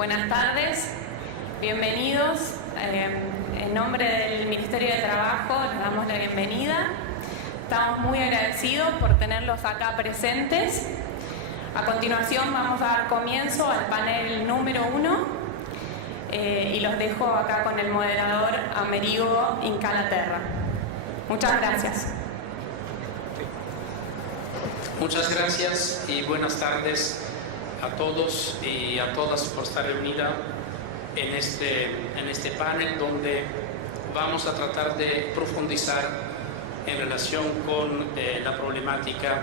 Buenas tardes, bienvenidos. En nombre del Ministerio de Trabajo les damos la bienvenida. Estamos muy agradecidos por tenerlos acá presentes. A continuación vamos a dar comienzo al panel número 1 y los dejo acá con el moderador Amerigo Incalaterra. Muchas gracias. Muchas gracias y buenas tardes a todos y a todas por estar reunida en este panel donde vamos a tratar de profundizar en relación con la problemática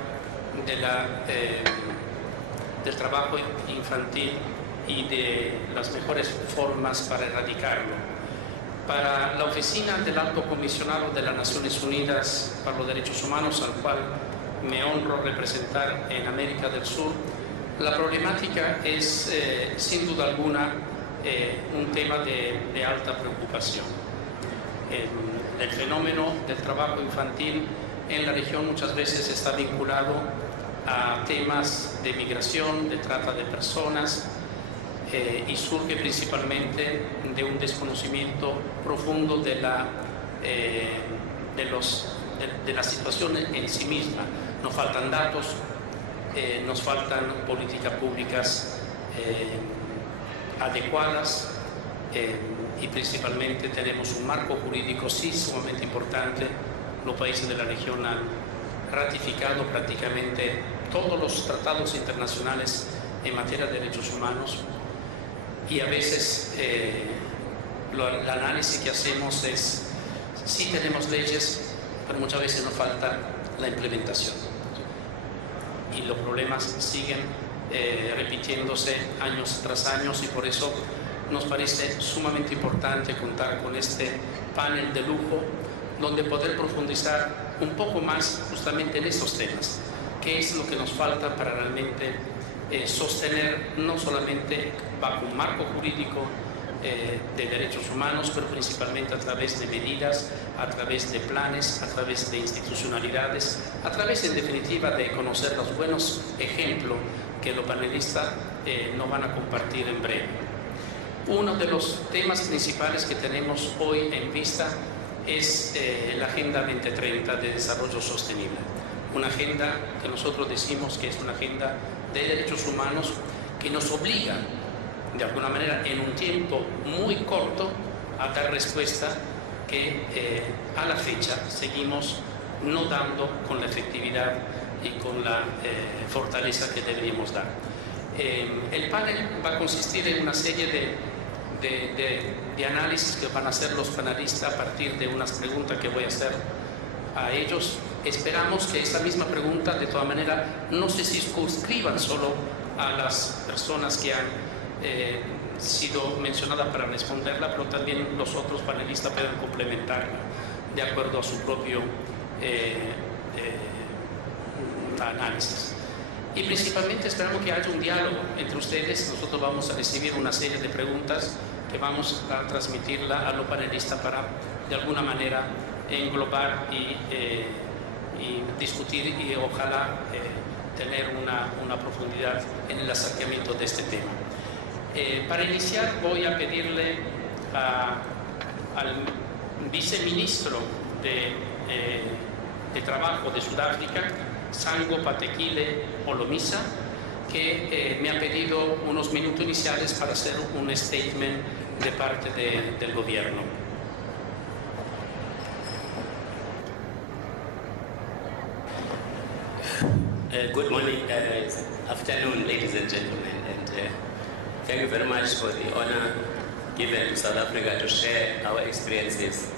del trabajo infantil y de las mejores formas para erradicarlo. Para la Oficina del Alto Comisionado de las Naciones Unidas para los Derechos Humanos, al cual me honro representar en América del Sur, la problemática es sin duda alguna un tema de alta preocupación. El fenómeno del trabajo infantil en la región muchas veces está vinculado a temas de migración, de trata de personas, y surge principalmente de un desconocimiento profundo de la situación en sí misma. Nos faltan datos, nos faltan políticas públicas adecuadas y principalmente tenemos un marco jurídico sí sumamente importante. Los países de la región han ratificado prácticamente todos los tratados internacionales en materia de derechos humanos y a veces el análisis que hacemos es sí tenemos leyes, pero muchas veces nos falta la implementación y los problemas siguen repitiéndose años tras años, y por eso nos parece sumamente importante contar con este panel de lujo donde poder profundizar un poco más justamente en estos temas, qué es lo que nos falta para realmente sostener no solamente bajo un marco jurídico de derechos humanos, pero principalmente a través de medidas, a través de planes, a través de institucionalidades, a través en definitiva de conocer los buenos ejemplos que los panelistas nos van a compartir en breve. Uno de los temas principales que tenemos hoy en vista es la Agenda 2030 de Desarrollo Sostenible, una agenda que nosotros decimos que es una agenda de derechos humanos que nos obliga de alguna manera en un tiempo muy corto a dar respuesta que a la fecha seguimos no dando con la efectividad y con la fortaleza que deberíamos dar. El panel va a consistir en una serie de análisis que van a hacer los panelistas a partir de unas preguntas que voy a hacer a ellos. Esperamos que esta misma pregunta de todas maneras no se circunscriban solo a las personas que han sido mencionadas para responderla, pero también los otros panelistas pueden complementarla de acuerdo a su propio análisis. Y principalmente esperamos que haya un diálogo entre ustedes. Nosotros vamos a recibir una serie de preguntas que vamos a transmitirla a los panelistas para de alguna manera englobar y discutir y ojalá tener una profundidad en el acercamiento de este tema. Para iniciar voy a pedirle al viceministro de Trabajo de Sudáfrica, Sango Patekile Olomisa, que me ha pedido unos minutos iniciales para hacer un statement de parte del gobierno. Good morning, afternoon, ladies and gentlemen, and thank you very much for the honor given to South Africa to share our experiences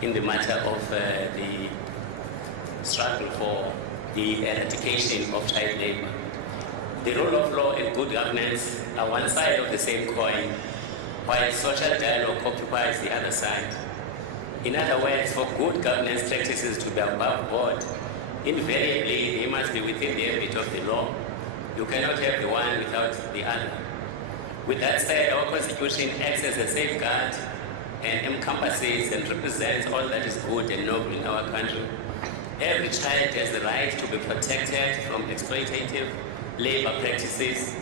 in the matter of the struggle for the eradication of child labor. The rule of law and good governance are one side of the same coin, while social dialogue occupies the other side. In other words, for good governance practices to be above board, invariably they must be within the ambit of the law. You cannot have the one without the other. With that said, our Constitution acts as a safeguard and encompasses and represents all that is good and noble in our country. Every child has the right to be protected from exploitative labor practices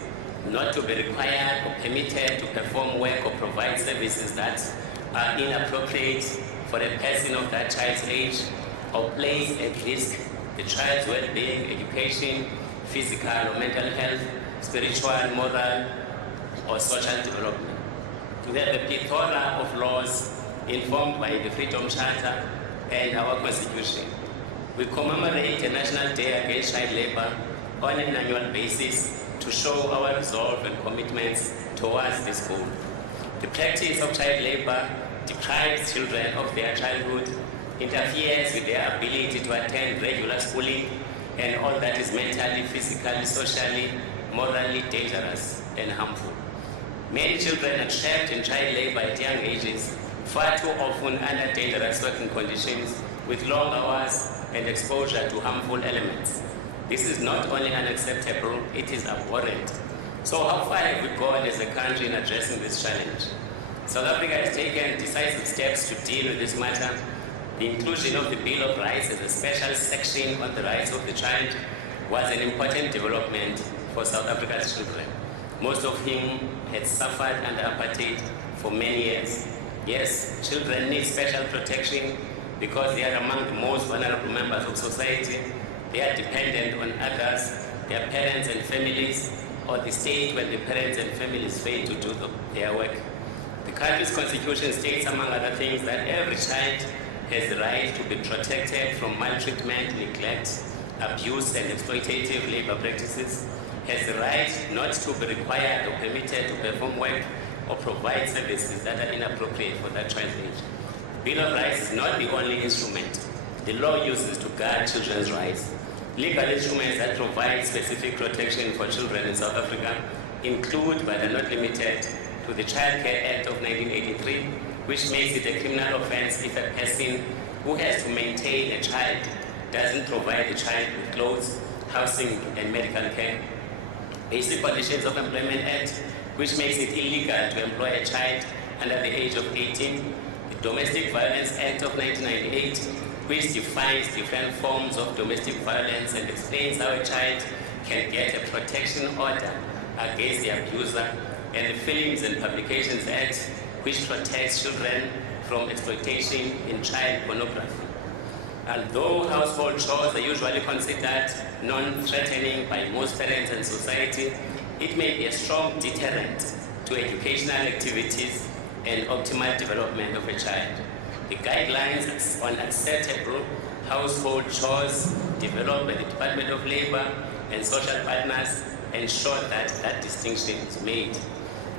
not to be required or permitted to perform work or provide services that are inappropriate for a person of that child's age or place at risk the child's well-being, education, physical or mental health, spiritual, moral, or social development. We have a plethora of laws informed by the Freedom Charter and our Constitution. We commemorate the National Day Against Child Labour on an annual basis to show our resolve and commitments towards this goal. The practice of child labour deprives children of their childhood, interferes with their ability to attend regular schooling, and all that is mentally, physically, socially, morally dangerous and harmful. Many children are trapped in child labour at young ages, far too often under dangerous working conditions with long hours and exposure to harmful elements. This is not only unacceptable, it is abhorrent. So how far have we gone as a country in addressing this challenge? South Africa has taken decisive steps to deal with this matter. The inclusion of the Bill of Rights as a special section on the rights of the child was an important development for South Africa's children, most of whom had suffered under apartheid for many years. Yes, children need special protection because they are among the most vulnerable members of society. They are dependent on others, their parents and families, or the state when the parents and families fail to do their work. The country's constitution states, among other things, that every child has the right to be protected from maltreatment, neglect, abuse, and exploitative labor practices, has the right not to be required or permitted to perform work or provide services that are inappropriate for that child's age. The Bill of Rights is not the only instrument the law uses to guard children's rights. Legal instruments that provide specific protection for children in South Africa include, but are not limited to, the Child Care Act of 1983, which makes it a criminal offense if a person who has to maintain a child doesn't provide the child with clothes, housing, and medical care. Basic Conditions of Employment Act, which makes it illegal to employ a child under the age of 18. The Domestic Violence Act of 1998, which defines different forms of domestic violence and explains how a child can get a protection order against the abuser, and the Films and Publications Act, which protects children from exploitation in child pornography. Although household chores are usually considered non-threatening by most parents and society, it may be a strong deterrent to educational activities and optimal development of a child. The guidelines on acceptable household chores developed by the Department of Labor and social partners ensure that that distinction is made.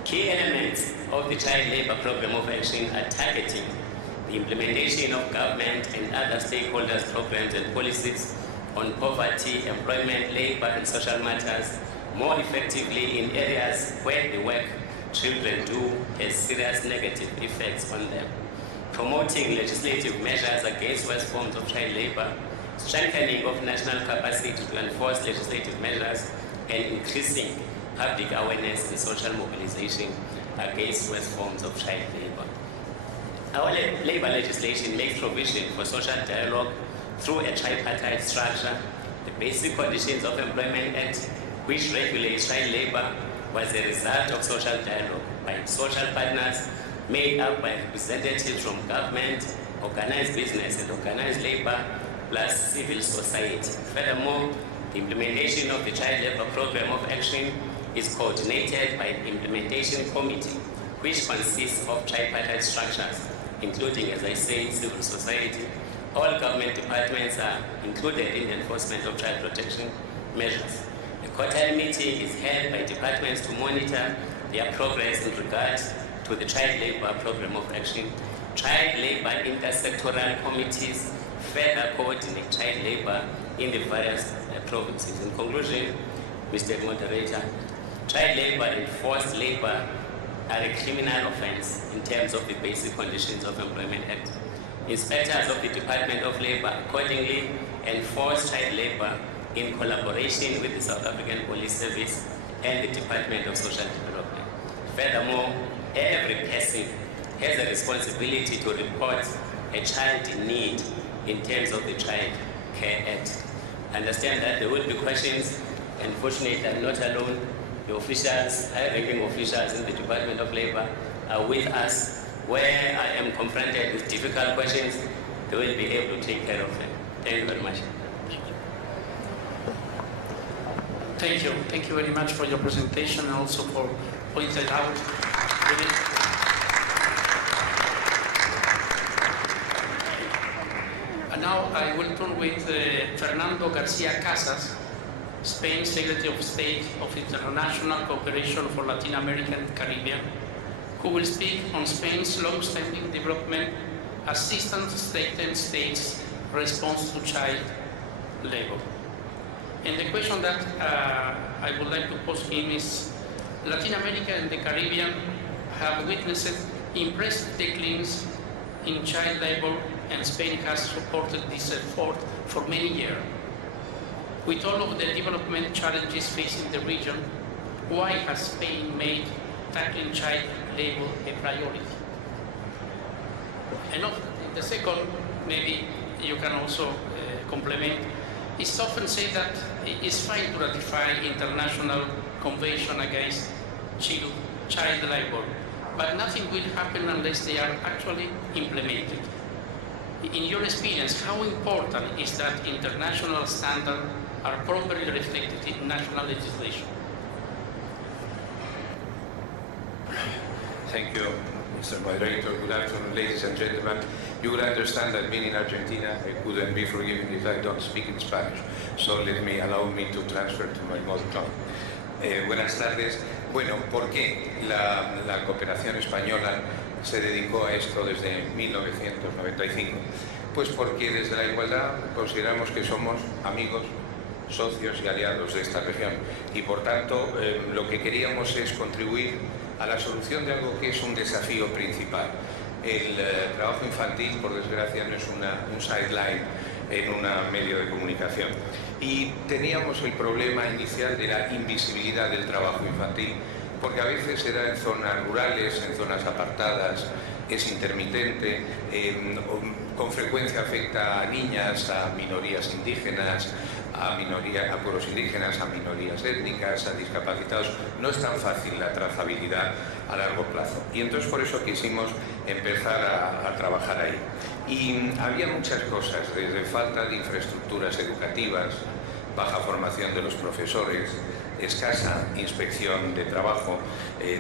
Key elements of the Child Labour Programme of Action are targeting the implementation of government and other stakeholders' programs and policies on poverty, employment, labour and social matters more effectively in areas where the work children do has serious negative effects on them. Promoting legislative measures against worst forms of child labour, strengthening of national capacity to enforce legislative measures, and increasing public awareness and social mobilization against worst forms of child labour. Our labour legislation makes provision for social dialogue through a tripartite structure. The Basic Conditions of Employment Act, which regulates child labour, was a result of social dialogue by social partners made up by representatives from government, organized business and organized labour, plus civil society. Furthermore, the implementation of the Child Labour Programme of Action is coordinated by the Implementation Committee, which consists of tripartite structures, including, as I say, civil society. All government departments are included in the enforcement of child protection measures. A quarterly meeting is held by departments to monitor their progress in regards to the Child Labour Programme of Action. Child labour intersectoral committees further coordinate child labour in the various provinces. In conclusion, Mr. Moderator, child labour and forced labour are a criminal offence in terms of the Basic Conditions of Employment Act. Inspectors of the Department of Labour accordingly enforce child labour in collaboration with the South African Police Service and the Department of Social Development. Furthermore, every person has a responsibility to report a child in need in terms of the Child Care Act. Understand that there will be questions, and fortunately I'm not alone. the officials, high-ranking officials in the Department of Labor are with us. Where I am confronted with difficult questions, they will be able to take care of them. Thank you very much. Thank you. Thank you very much for your presentation and also for pointing out. And now I will turn with Fernando García Casas, Spain Secretary of State of International Cooperation for Latin America and Caribbean, who will speak on Spain's long-standing development assistance to states' response to child labor. And the question that I would like to pose him is, Latin America and the Caribbean have witnessed impressive declines in child labor, and Spain has supported this effort for many years. With all of the development challenges facing the region, why has Spain made tackling child labor a priority? And the second, maybe you can also complement, it's often said that it's fine to ratify international convention against child labor, but nothing will happen unless they are actually implemented. In your experience, how important is that international standards are properly reflected in national legislation? Thank you, Mr. Moderator. Good afternoon, ladies and gentlemen. You will understand that being in Argentina, I couldn't be forgiven if I don't speak in Spanish. So allow me to transfer to my mother tongue. Buenas tardes. Bueno, ¿por qué la cooperación española se dedicó a esto desde 1995? Pues porque desde la igualdad consideramos que somos amigos, socios y aliados de esta región. Y por tanto, lo que queríamos es contribuir a la solución de algo que es un desafío principal. El trabajo infantil, por desgracia, no es un sideline en un medio de comunicación. Y teníamos el problema inicial de la invisibilidad del trabajo infantil, porque a veces se da en zonas rurales, en zonas apartadas, es intermitente, con frecuencia afecta a niñas, a minorías indígenas, a pueblos indígenas, a minorías étnicas, a discapacitados. No es tan fácil la trazabilidad a largo plazo. Y entonces por eso quisimos empezar a trabajar ahí. Y había muchas cosas, desde falta de infraestructuras educativas, baja formación de los profesores, escasa inspección de trabajo,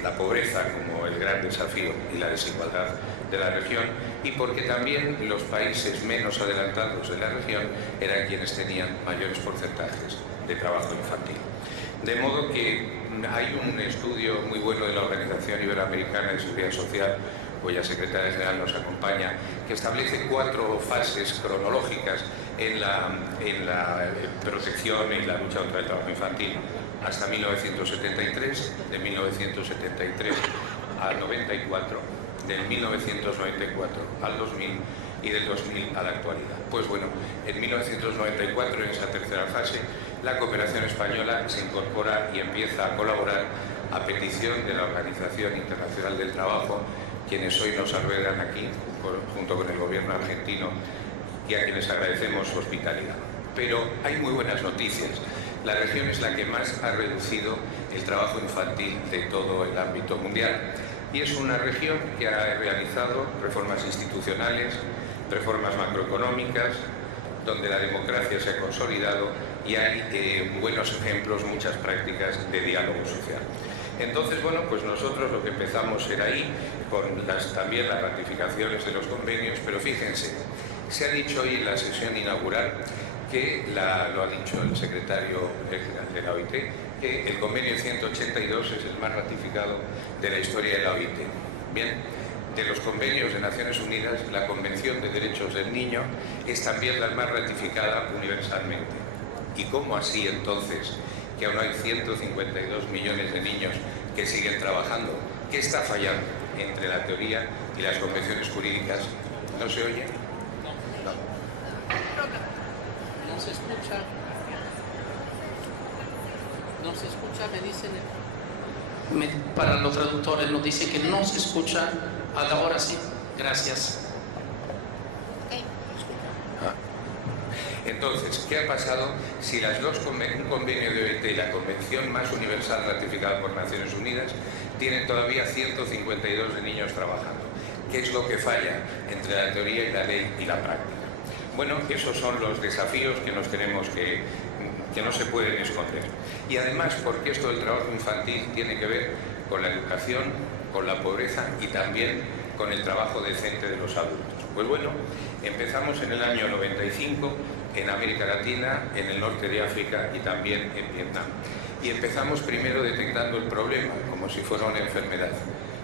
la pobreza como el gran desafío y la desigualdad de la región, y porque también los países menos adelantados de la región eran quienes tenían mayores porcentajes de trabajo infantil. De modo que hay un estudio muy bueno de la Organización Iberoamericana de Seguridad Social, cuya secretaria general nos acompaña, que establece 4 fases cronológicas en la protección y la lucha contra el trabajo infantil, hasta 1973, de 1973 al 94, del 1994 al 2000 y del 2000 a la actualidad. Pues bueno, en 1994, en esa tercera fase, la cooperación española se incorpora y empieza a colaborar a petición de la Organización Internacional del Trabajo, quienes hoy nos albergan aquí, junto con el gobierno argentino, y a quienes agradecemos su hospitalidad. Pero hay muy buenas noticias. La región es la que más ha reducido el trabajo infantil de todo el ámbito mundial. Y es una región que ha realizado reformas institucionales, reformas macroeconómicas, donde la democracia se ha consolidado y hay buenos ejemplos, muchas prácticas de diálogo social. Entonces, bueno, pues nosotros lo que empezamos era ahí, con también las ratificaciones de los convenios, pero fíjense, se ha dicho hoy en la sesión inaugural, que lo ha dicho el secretario general de la OIT, que el convenio 182 es el más ratificado de la historia de la OIT. Bien, de los convenios de Naciones Unidas, la Convención de Derechos del Niño es también la más ratificada universalmente. ¿Y cómo así entonces, que aún hay 152 millones de niños que siguen trabajando? ¿Qué está fallando entre la teoría y las convenciones jurídicas? ¿No se oye? No. No se escucha. No se escucha, me dicen. Para los traductores nos dicen que no se escucha. Ahora sí. Gracias. Entonces, ¿qué ha pasado si un convenio de OIT y la convención más universal ratificada por Naciones Unidas tienen todavía 152 de niños trabajando? ¿Qué es lo que falla entre la teoría y la ley y la práctica? Bueno, esos son los desafíos que nos tenemos que no se pueden esconder. Y además, porque esto del trabajo infantil tiene que ver con la educación, con la pobreza y también con el trabajo decente de los adultos. Pues bueno, empezamos en el año 95 en América Latina, en el norte de África y también en Vietnam. Y empezamos primero detectando el problema, como si fuera una enfermedad.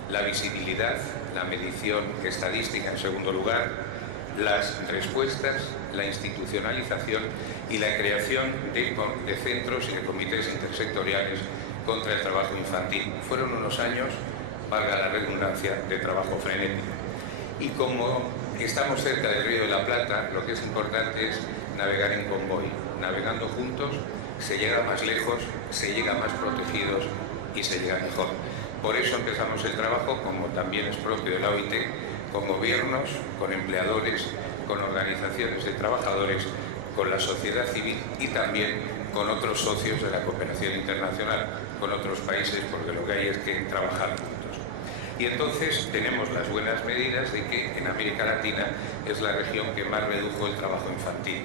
La visibilidad, la medición estadística en segundo lugar, las respuestas, la institucionalización y la creación de centros y de comités intersectoriales contra el trabajo infantil. Fueron unos años, valga la redundancia, de trabajo frenético. Y como estamos cerca del Río de la Plata, lo que es importante es navegar en convoy. Navegando juntos se llega más lejos, se llega más protegidos y se llega mejor. Por eso empezamos el trabajo, como también es propio de la OIT, con gobiernos, con empleadores, con organizaciones de trabajadores, con la sociedad civil y también con otros socios de la cooperación internacional, con otros países, porque lo que hay es que trabajar juntos. Y entonces tenemos las buenas medidas de que en América Latina es la región que más redujo el trabajo infantil.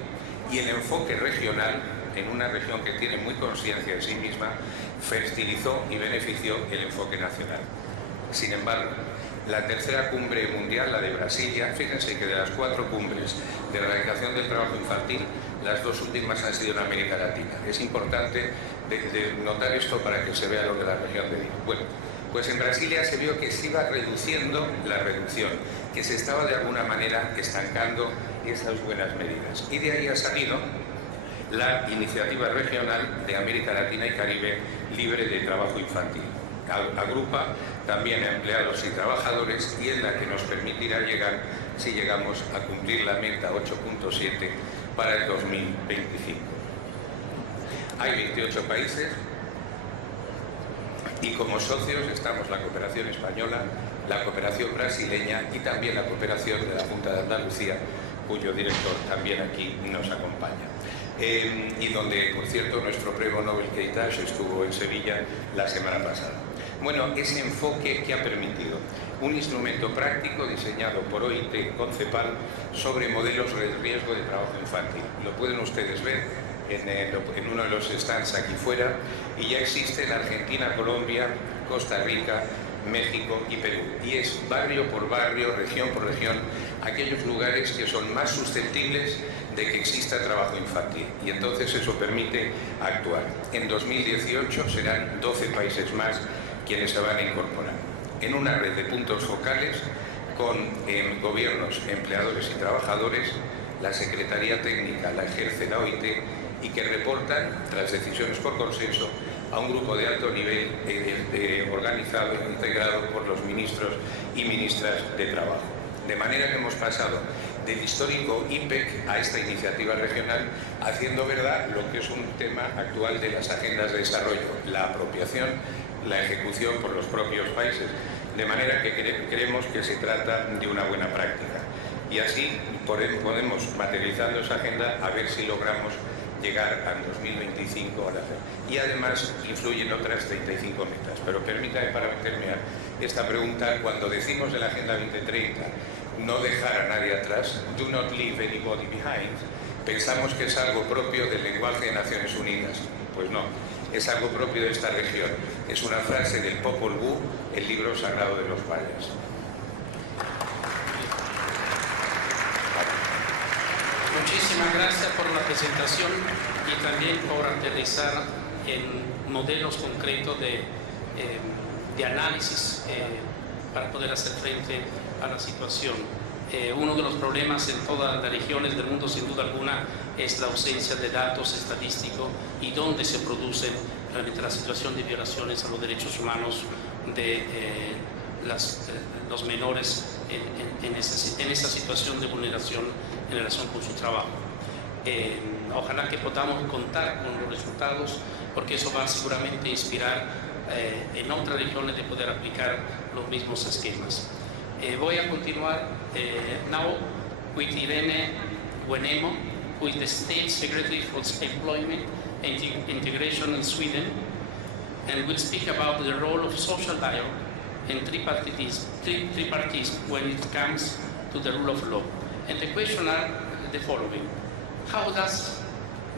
Y el enfoque regional, en una región que tiene muy conciencia de sí misma, fertilizó y benefició el enfoque nacional. Sin embargo, la tercera cumbre mundial, la de Brasilia, fíjense que de las 4 cumbres de erradicación del trabajo infantil, las 2 últimas han sido en América Latina. Es importante de notar esto para que se vea lo que la región dedica. Bueno, pues en Brasilia se vio que se iba reduciendo la reducción, que se estaba de alguna manera estancando esas buenas medidas. Y de ahí ha salido la iniciativa regional de América Latina y Caribe libre de trabajo infantil. Agrupa también a empleados y trabajadores y es la que nos permitirá llegar, si llegamos a cumplir la meta 8.7 para el 2025. Hay 28 países y como socios estamos la cooperación española, la cooperación brasileña y también la cooperación de la Junta de Andalucía, cuyo director también aquí nos acompaña. Y donde, por cierto, nuestro premio Nobel Keitash estuvo en Sevilla la semana pasada. Bueno, ese enfoque que ha permitido un instrumento práctico diseñado por OIT con CEPAL sobre modelos de riesgo de trabajo infantil. Lo pueden ustedes ver en uno de los stands aquí fuera y ya existe en Argentina, Colombia, Costa Rica, México y Perú. Y es barrio por barrio, región por región, aquellos lugares que son más susceptibles de que exista trabajo infantil. Y entonces eso permite actuar. En 2018 serán 12 países más quienes se van a incorporar. En una red de puntos focales con gobiernos, empleadores y trabajadores, la Secretaría Técnica la ejerce la OIT y que reportan las decisiones por consenso a un grupo de alto nivel organizado e integrado por los ministros y ministras de Trabajo. De manera que hemos pasado del histórico IPEC a esta iniciativa regional, haciendo verdad lo que es un tema actual de las agendas de desarrollo, la apropiación, la ejecución por los propios países. De manera que creemos que se trata de una buena práctica. Y así podemos, materializando esa agenda, a ver si logramos llegar al 2025 a la fe. Y además influyen otras 35 metas. Pero permítame, para terminar esta pregunta, cuando decimos de la Agenda 2030 no dejar a nadie atrás, do not leave anybody behind, pensamos que es algo propio del lenguaje de Naciones Unidas. Pues no, es algo propio de esta región. Es una frase del Popol Vuh, el libro sagrado de los mayas. Muchísimas gracias por la presentación y también por aterrizar en modelos concretos de análisis para poder hacer frente a la situación. Uno de los problemas en todas las regiones del mundo, sin duda alguna, es la ausencia de datos estadísticos y dónde se producen realmente la situación de violaciones a los derechos humanos de los menores en esa situación de vulneración en relación con su trabajo. Ojalá que podamos contar con los resultados, porque eso va seguramente a inspirar en otras regiones de poder aplicar los mismos esquemas. Voy a continuar now with Irene Buenemo, who is the State Secretary for Employment and Integration in Sweden, and will speak about the role of social dialogue and tripartism when it comes to the rule of law. And the questions are the following. How does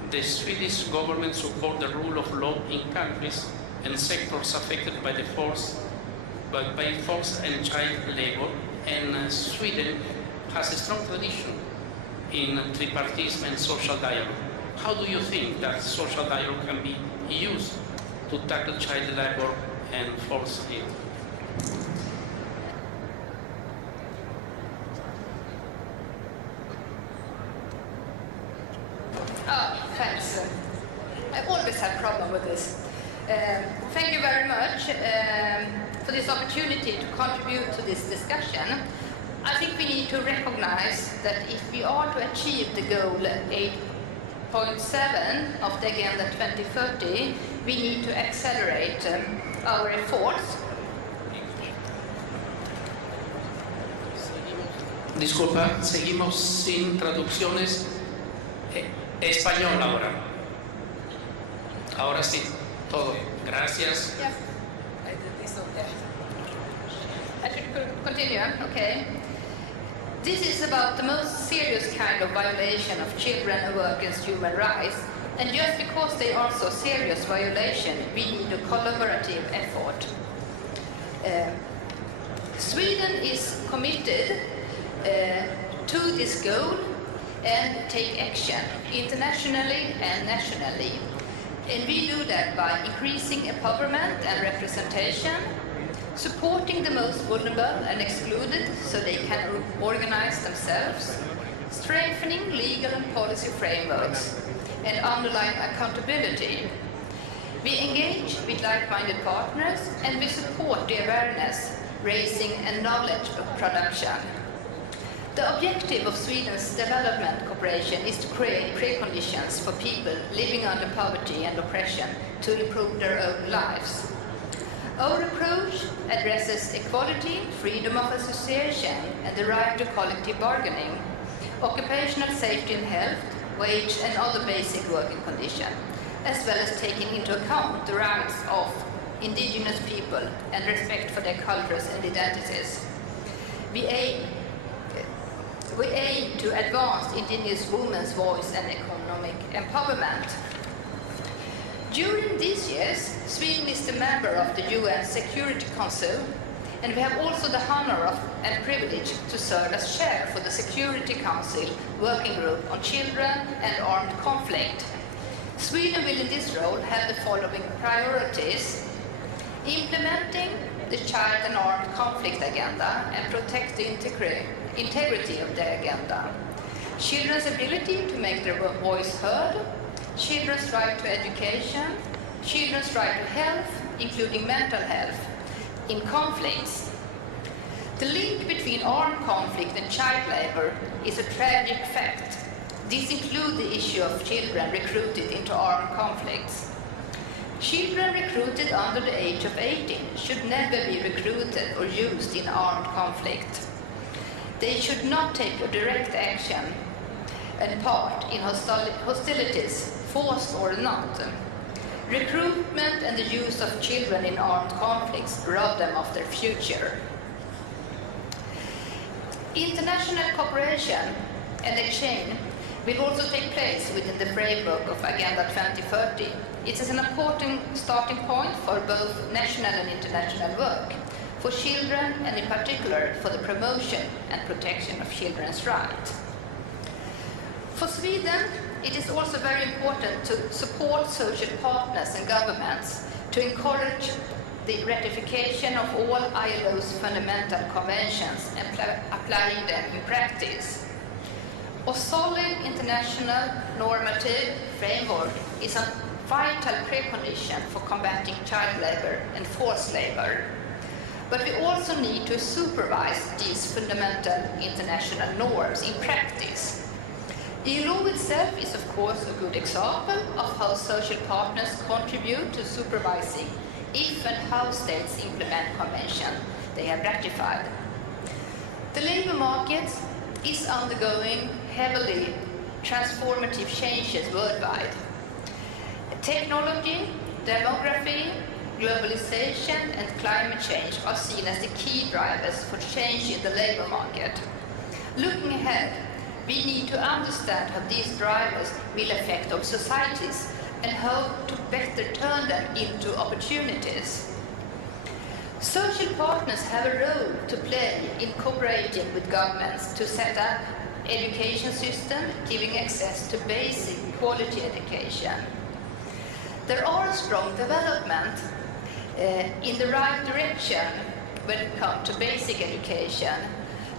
the Swedish government support the rule of law in countries and sectors affected by forced and child labor? And Sweden has a strong tradition in tripartism and social dialogue. How do you think that social dialogue can be used to tackle child labor and forced labor? Thanks. I always have a problem with this. Thank you very much for this opportunity to contribute to this discussion. I think we need to recognize that if we are to achieve the goal 8.7 of the Agenda 2030, we need to accelerate our efforts. Disculpa, seguimos sin traducciones. Español ahora. Ahora sí, todo. Gracias. Yeah. I should continue, okay. This is about the most serious kind of violation of children and workers' human rights, and just because they are so serious violation, we need a collaborative effort. Sweden is committed to this goal and take action internationally and nationally. And we do that by increasing empowerment and representation, supporting the most vulnerable and excluded so they can organize themselves, strengthening legal and policy frameworks, and underline accountability. We engage with like-minded partners and we support the awareness, raising and knowledge production. The objective of Sweden's development cooperation is to create preconditions for people living under poverty and oppression to improve their own lives. Our approach addresses equality, freedom of association, and the right to collective bargaining, occupational safety and health, wage and other basic working conditions, as well as taking into account the rights of indigenous people and respect for their cultures and identities. We aim to advance indigenous women's voice and economic empowerment. During these years, Sweden is the member of the UN Security Council, and we have also the honor and privilege to serve as chair for the Security Council Working Group on Children and Armed Conflict. Sweden will in this role have the following priorities: implementing the Child and Armed Conflict Agenda and protect the integrity of the agenda, children's ability to make their voice heard, children's right to education, children's right to health, including mental health, in conflicts. The link between armed conflict and child labor is a tragic fact. This includes the issue of children recruited into armed conflicts. Children recruited under the age of 18 should never be recruited or used in armed conflict. They should not take a direct action and part in hostilities, forced or not. Recruitment and the use of children in armed conflicts rob them of their future. International cooperation and exchange will also take place within the framework of Agenda 2030. It is an important starting point for both national and international work, for children and in particular for the promotion and protection of children's rights. For Sweden, it is also very important to support social partners and governments to encourage the ratification of all ILO's fundamental conventions and applying them in practice. A solid international normative framework is a vital precondition for combating child labor and forced labor. But we also need to supervise these fundamental international norms in practice. ILO itself is of course a good example of how social partners contribute to supervising if and how states implement conventions they have ratified. The labor market is undergoing heavily transformative changes worldwide. Technology, demography, globalization and climate change are seen as the key drivers for change in the labor market. Looking ahead, we need to understand how these drivers will affect our societies and how to better turn them into opportunities. Social partners have a role to play in cooperating with governments to set up education system giving access to basic quality education. There are strong development in the right direction when it comes to basic education,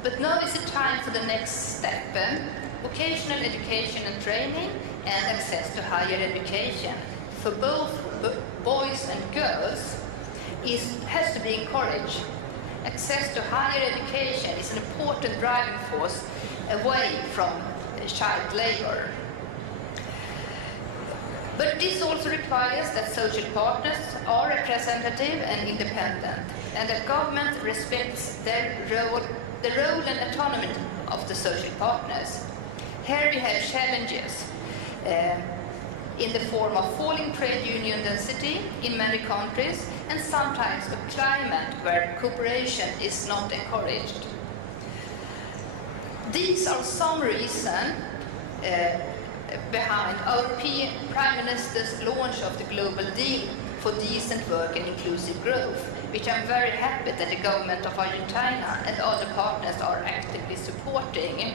but now is the time for the next step. Vocational education and training and access to higher education for both boys and girls has to be encouraged. Access to higher education is an important driving force away from child labor. But this also requires that social partners are representative and independent, and that government respects the role and autonomy of the social partners. Here we have challenges in the form of falling trade union density in many countries and sometimes a climate where cooperation is not encouraged. These are some reasons behind our Prime Minister's launch of the Global Deal for Decent Work and Inclusive Growth, which I'm very happy that the government of Argentina and other partners are actively supporting.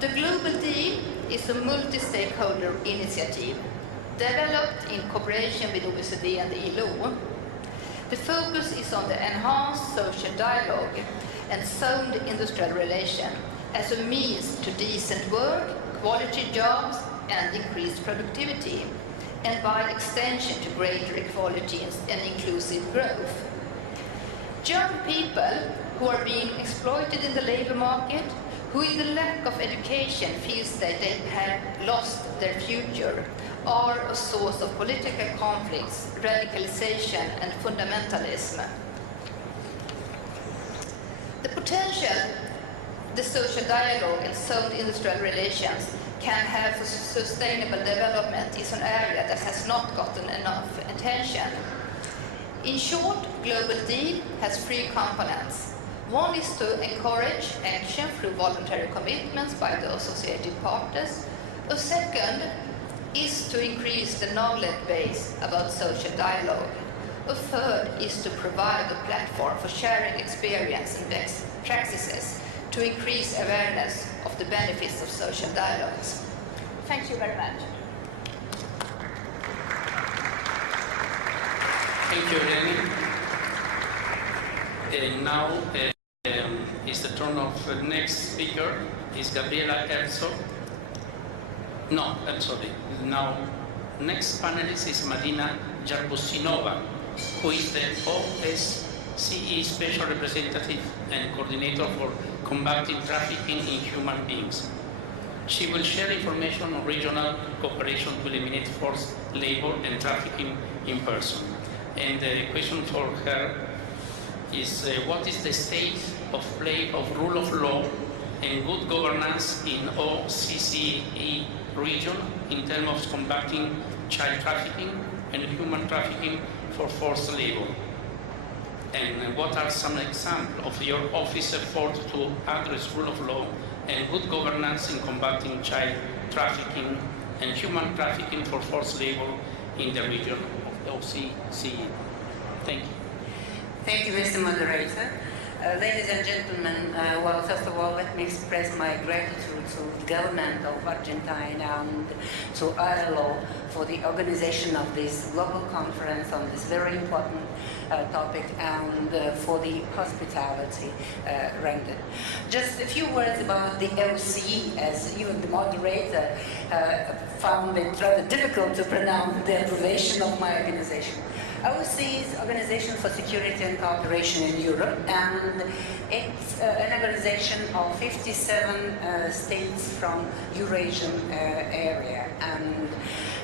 The Global Deal is a multi-stakeholder initiative developed in cooperation with OECD and the ILO. The focus is on the enhanced social dialogue and sound industrial relation as a means to decent work, quality jobs and increased productivity, and by extension to greater equality and inclusive growth. Young people who are being exploited in the labor market, who in the lack of education feels that they have lost their future, are a source of political conflicts, radicalization and fundamentalism. The potential the social dialogue and sound industrial relations can have for sustainable development is an area that has not gotten enough attention. In short, Global Deal has three components. One is to encourage action through voluntary commitments by the associated partners. A second is to increase the knowledge base about social dialogue. A third is to provide a platform for sharing experience and best practices to increase awareness of the benefits of social dialogues. Thank you very much. Thank you, Remy. Now is the turn of the next speaker, is Gabriela Herzog. No, I'm sorry. Now, next panelist is Marina Jarbusinova, who is the OSCE Special Representative and Coordinator for Combating Trafficking in Human Beings. She will share information on regional cooperation to eliminate forced labor and trafficking in person. And the question for her is what is the state of play of rule of law and good governance in OSCE region in terms of combating child trafficking and human trafficking for forced labor? And what are some examples of your office effort to address rule of law and good governance in combating child trafficking and human trafficking for forced labor in the region of the OSCE? Thank you. Thank you, Mr. Moderator. Ladies and gentlemen, well, first of all, let me express my gratitude to the government of Argentina and to ILO for the organization of this global conference on this very important topic and for the hospitality rendered. Just a few words about the OSCE, as even the moderator found it rather difficult to pronounce the abbreviation of my organization. OSCE is Organization for Security and Cooperation in Europe, and it's an organization of 57 states from Eurasian area, and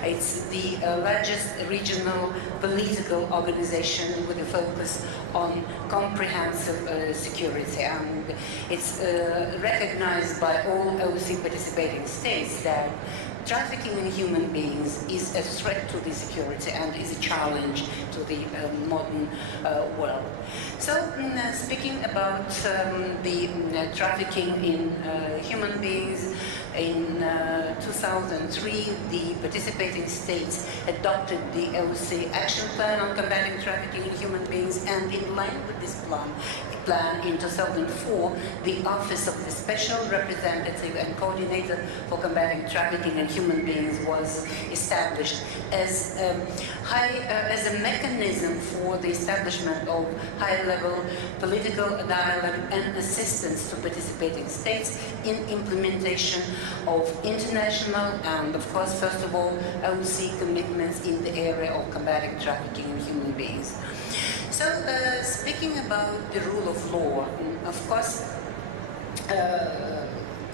it's the largest regional political organization with a focus on comprehensive security, and it's recognized by all OSCE participating states that trafficking in human beings is a threat to the security and is a challenge to the modern world. So, speaking about the trafficking in human beings, in 2003, the participating states adopted the OSCE Action Plan on combating trafficking in human beings, and in line with this plan, in 2004, the Office of the Special Representative and Coordinator for Combating Trafficking in Human Beings was established as a mechanism for the establishment of high-level political dialogue and assistance to participating states in implementation of international and, of course, first of all, OSCE commitments in the area of combating trafficking in human beings. So, speaking about the rule of law, of course,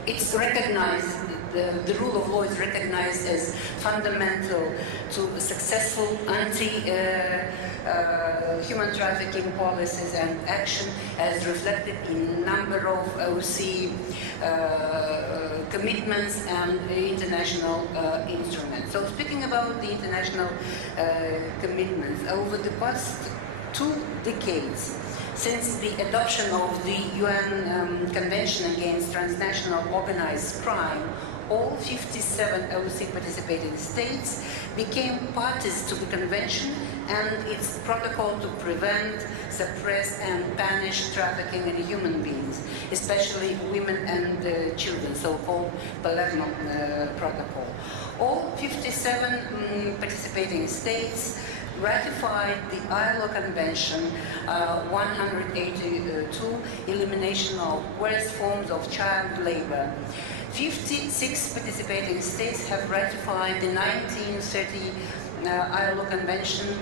it's recognized, the rule of law is recognized as fundamental to successful anti-human trafficking policies and action, as reflected in a number of OSCE commitments and international instruments. So, speaking about the international commitments, over the past 2 decades, since the adoption of the UN Convention Against Transnational Organized Crime, all 57 OSCE participating states became parties to the convention and its protocol to prevent, suppress and punish trafficking in human beings, especially women and children, so-called Palermo Protocol. All 57 participating states ratified the ILO Convention 182, elimination of worst forms of child labor. 56 participating states have ratified the 1930 ILO Convention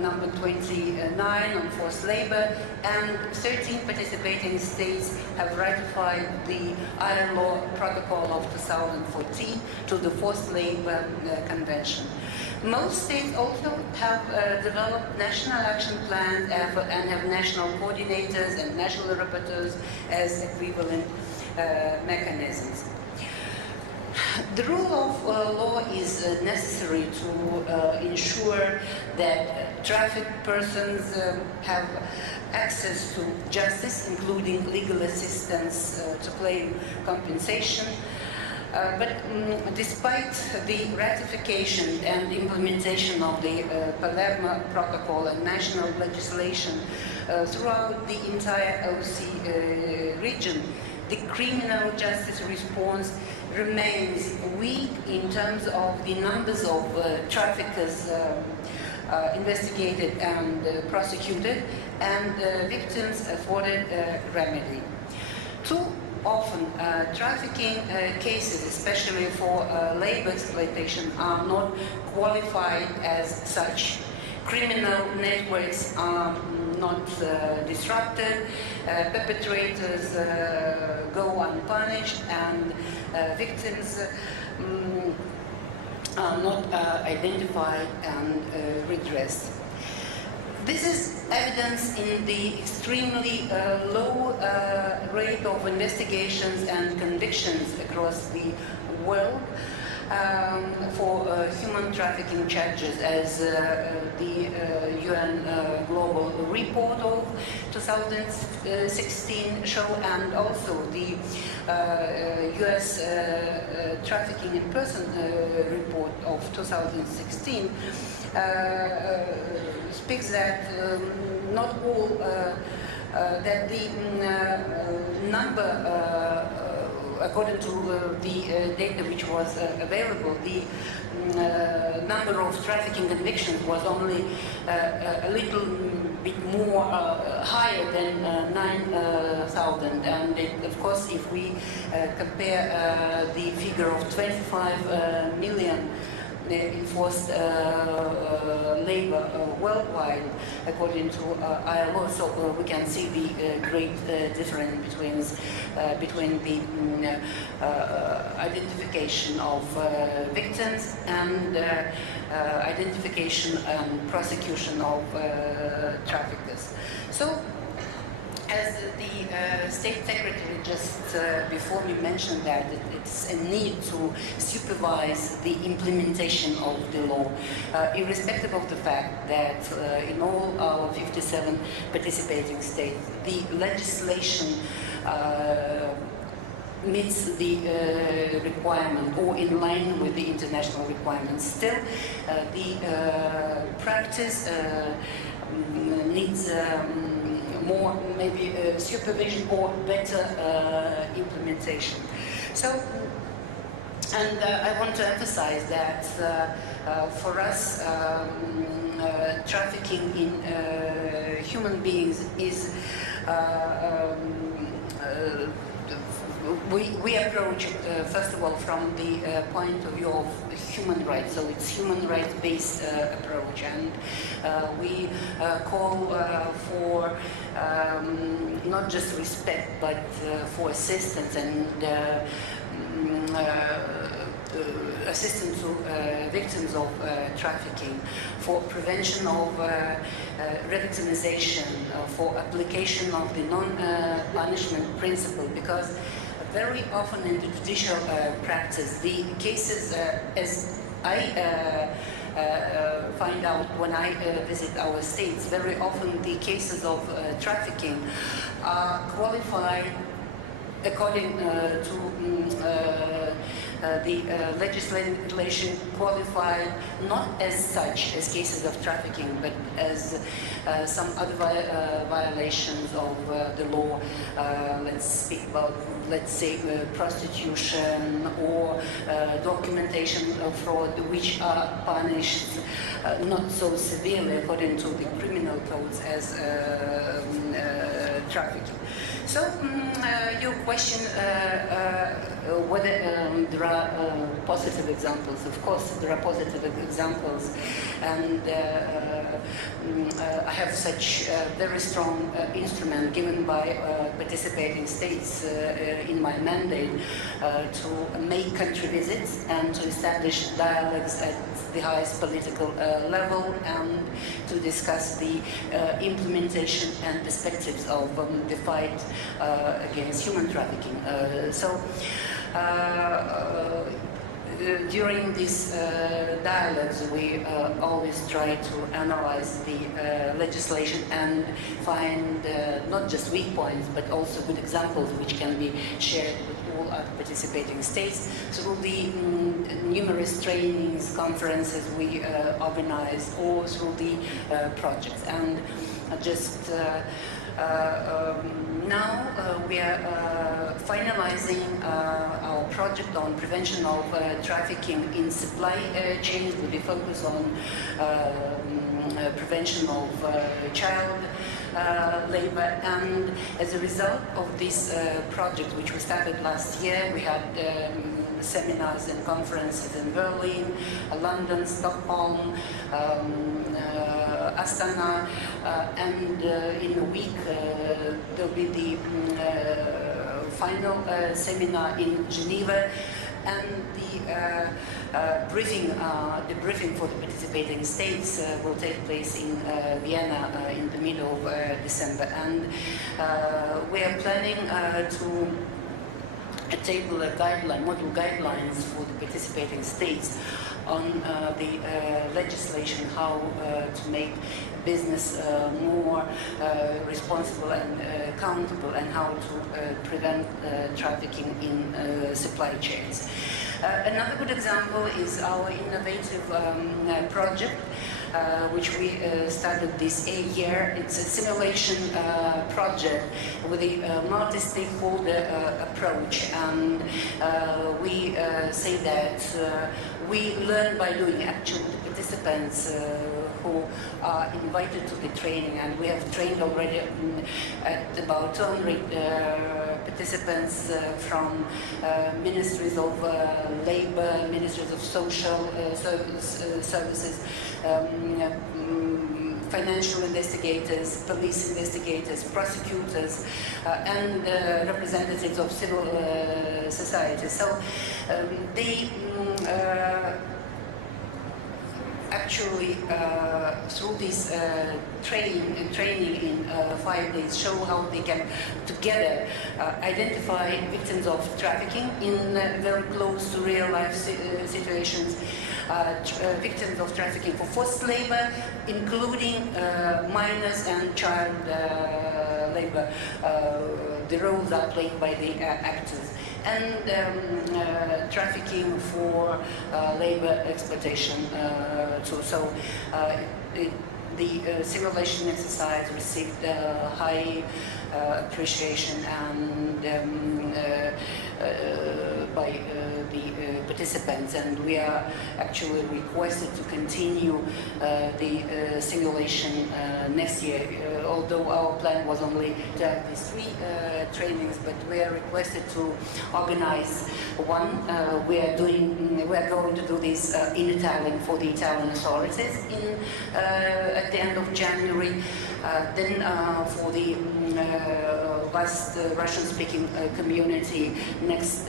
number 29 on forced labor, and 13 participating states have ratified the ILO Protocol of 2014 to the Forced Labor Convention. Most states also have developed national action plans and have national coordinators and national rapporteurs as equivalent mechanisms. The rule of law is necessary to ensure that trafficked persons have access to justice, including legal assistance to claim compensation. But despite the ratification and implementation of the Palermo Protocol and national legislation throughout the entire OSCE region, the criminal justice response remains weak in terms of the numbers of traffickers investigated and prosecuted, and victims afforded remedy. Too often, trafficking cases, especially for labor exploitation, are not qualified as such. Criminal networks are not disrupted, perpetrators go unpunished, and victims are not identified and redressed. This is evidenced in the extremely low rate of investigations and convictions across the world for human trafficking charges, as the UN Global Report of 2016 show, and also the US Trafficking in Person Report of 2016 speaks that not all, that the number, according to the data which was available, the number of trafficking convictions was only a little bit more higher than 9,000, and of course, if we compare the figure of 25 million enforced labor worldwide, according to ILO. So we can see the great difference between the identification of victims and identification and prosecution of traffickers. So, as the State Secretary just before me mentioned that it's a need to supervise the implementation of the law, irrespective of the fact that in all our 57 participating states, the legislation meets the requirement or in line with the international requirements. Still, the practice needs more maybe supervision or better implementation. So, and I want to emphasize that for us, trafficking in human beings is we approach it, first of all, from the point of view of human rights. So it's human rights-based approach, and we call for not just respect, but for assistance and assistance to victims of trafficking, for prevention of re-victimization, for application of the non-punishment principle, because very often in the judicial practice, the cases, as I find out when I visit our states, very often the cases of trafficking are qualified according to the legislation qualified not as such as cases of trafficking, but as some other violations of the law. Let's speak about, let's say, prostitution or documentation of fraud, which are punished not so severely according to the criminal codes as trafficking. So, your question whether there are positive examples. Of course, there are positive examples, and I have such a very strong instrument given by participating states in my mandate to make country visits and to establish dialogues at the highest political level and to discuss the implementation and perspectives of the fight against human trafficking. During these dialogues, we always try to analyze the legislation and find not just weak points, but also good examples which can be shared with all other participating states through the numerous trainings, conferences we organize, or through the projects. And just now we are finalizing our project on prevention of trafficking in supply chains, with a focus on prevention of child labor. And as a result of this project, which we started last year, we had seminars and conferences in Berlin, London, Stockholm, Astana, and in a week there'll be the final seminar in Geneva, and the briefing for the participating states will take place in Vienna in the middle of December. And we are planning to table a guideline, model guidelines for the participating states on the legislation, how to make business more responsible and accountable, and how to prevent trafficking in supply chains. Another good example is our innovative project, which we started this year. It's a simulation project with a multi-stakeholder approach, and we say that we learn by doing. Actually, the participants who who are invited to the training, and we have trained already at about 200 participants from ministries of labor, ministries of social services, financial investigators, police investigators, prosecutors, and representatives of civil society. So they actually, through this training in 5 days, show how they can together identify victims of trafficking in very close to real life situations, victims of trafficking for forced labor, including minors and child labor, the roles are played by the actors, and trafficking for labor exploitation too. So the simulation exercise received high appreciation and by the participants, and we are actually requested to continue the simulation next year, although our plan was only to have these 3 trainings, but we are requested to organize one. We are going to do this in Italian for the Italian authorities at the end of January. Then for the vast Russian-speaking community next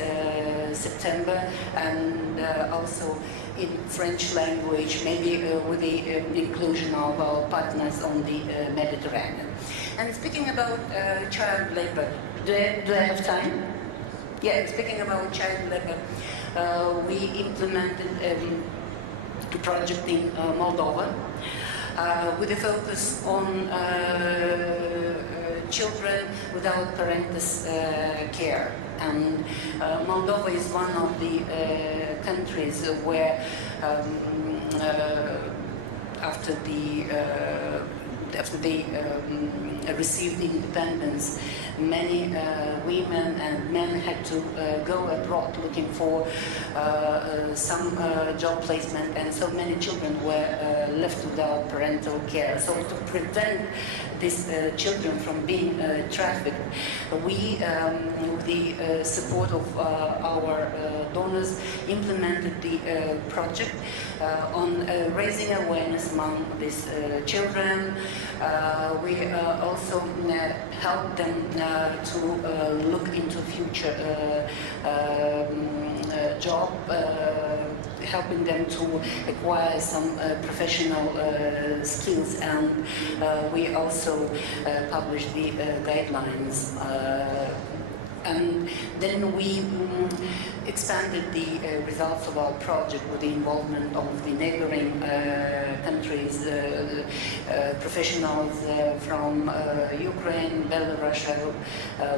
September, and also in French language, maybe with the inclusion of our partners on the Mediterranean. And speaking about child labor, do I have time? Yeah, speaking about child labor, we implemented a project in Moldova with a focus on children without parental care. And Moldova is one of the countries where after they received independence, many women and men had to go abroad looking for some job placement, and so many children were left without parental care. So to prevent these children from being trafficked, we, with the support of our donors, implemented the project on raising awareness among these children. We also helped them to look into future job, helping them to acquire some professional skills, and we also published the guidelines. And then we expanded the results of our project with the involvement of the neighboring countries, professionals from Ukraine, Belarus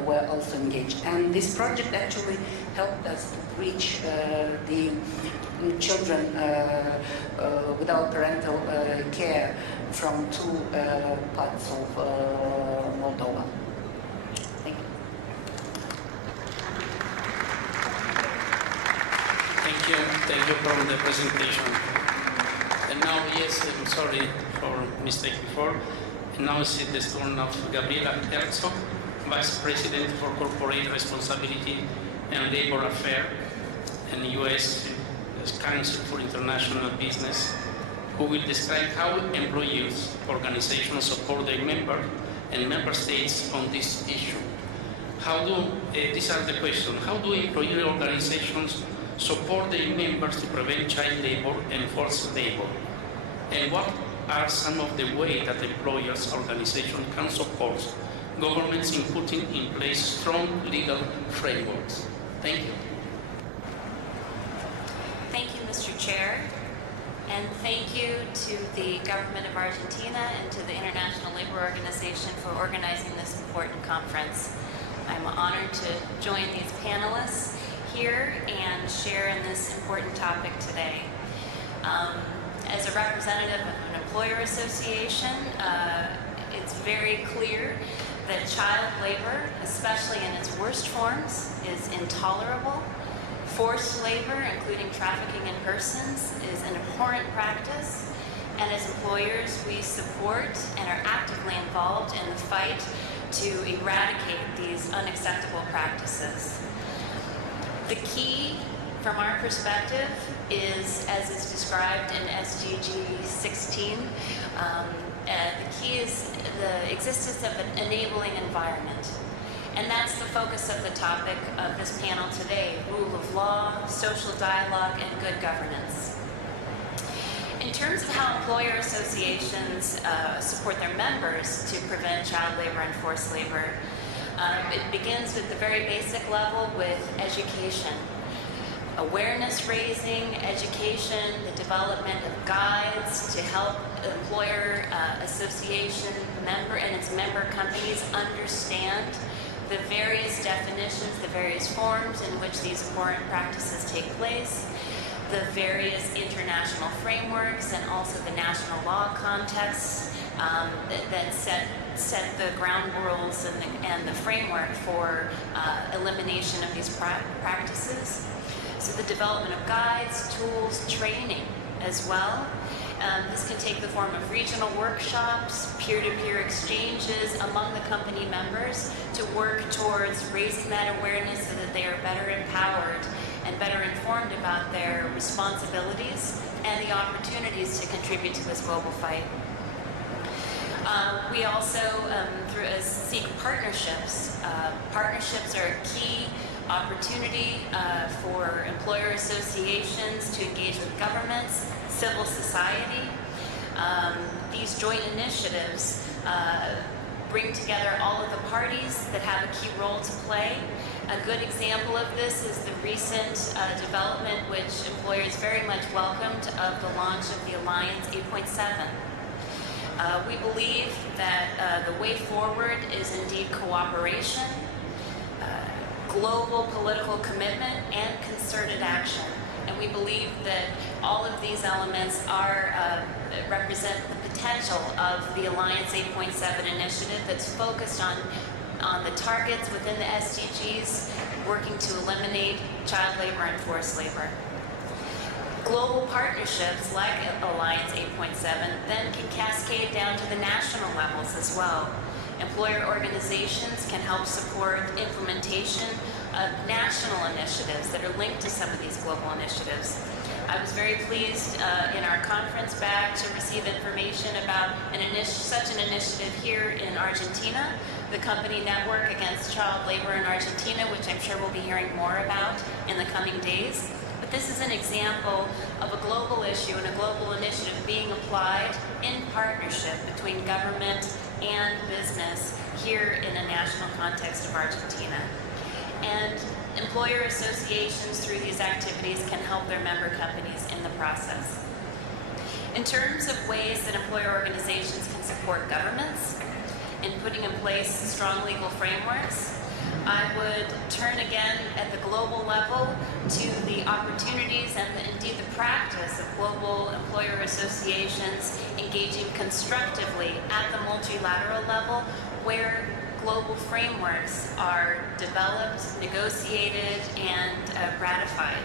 were also engaged. And this project actually helped us to reach the children without parental care from 2 parts of Moldova. Thank you for the presentation. And now, yes, I'm sorry for mistake before. And now it's the turn of Gabriela Herzog, Vice President for Corporate Responsibility and Labor Affairs and U.S. Council for International Business, who will describe how employers organizations support their members and member states on this issue. These are the questions. How do employer organizations support their members to prevent child labor and forced labor? And what are some of the ways that employers' organizations can support governments in putting in place strong legal frameworks? Thank you. Thank you, Mr. Chair. And thank you to the government of Argentina and to the International Labor Organization for organizing this important conference. I'm honored to join these panelists here and share in this important topic today. As a representative of an employer association, it's very clear that child labor, especially in its worst forms, is intolerable. Forced labor, including trafficking in persons, is an abhorrent practice, and as employers, we support and are actively involved in the fight to eradicate these unacceptable practices. The key, from our perspective, is, as is described in SDG 16, the key is the existence of an enabling environment. And that's the focus of the topic of this panel today: rule of law, social dialogue, and good governance. In terms of how employer associations support their members to prevent child labor and forced labor, it begins at the very basic level with education. Awareness raising, education, the development of guides to help the employer association member and its member companies understand the various definitions, the various forms in which these abhorrent practices take place, the various international frameworks, and also the national law contexts that set the ground rules and the framework for elimination of these practices. So the development of guides, tools, training as well. This can take the form of regional workshops, peer-to-peer exchanges among the company members to work towards raising that awareness so that they are better empowered and better informed about their responsibilities and the opportunities to contribute to this global fight. We also seek partnerships. Partnerships are a key opportunity for employer associations to engage with governments, civil society. These joint initiatives bring together all of the parties that have a key role to play. A good example of this is the recent development, which employers very much welcomed, of the launch of the Alliance 8.7. We believe that the way forward is indeed cooperation, global political commitment, and concerted action. And we believe that all of these elements represent the potential of the Alliance 8.7 initiative that's focused on the targets within the SDGs, working to eliminate child labor and forced labor. Global partnerships like Alliance 8.7 then can cascade down to the national levels as well. Employer organizations can help support implementation of national initiatives that are linked to some of these global initiatives. I was very pleased in our conference bag to receive information about such an initiative here in Argentina, the Company Network Against Child Labor in Argentina, which I'm sure we'll be hearing more about in the coming days. But this is an example of a global issue and a global initiative being applied in partnership between government and business here in a national context of Argentina. And employer associations through these activities can help their member companies in the process. In terms of ways that employer organizations can support governments in putting in place strong legal frameworks, I would turn again at the global level to the opportunities and indeed the practice of global employer associations engaging constructively at the multilateral level, where global frameworks are developed, negotiated, and ratified.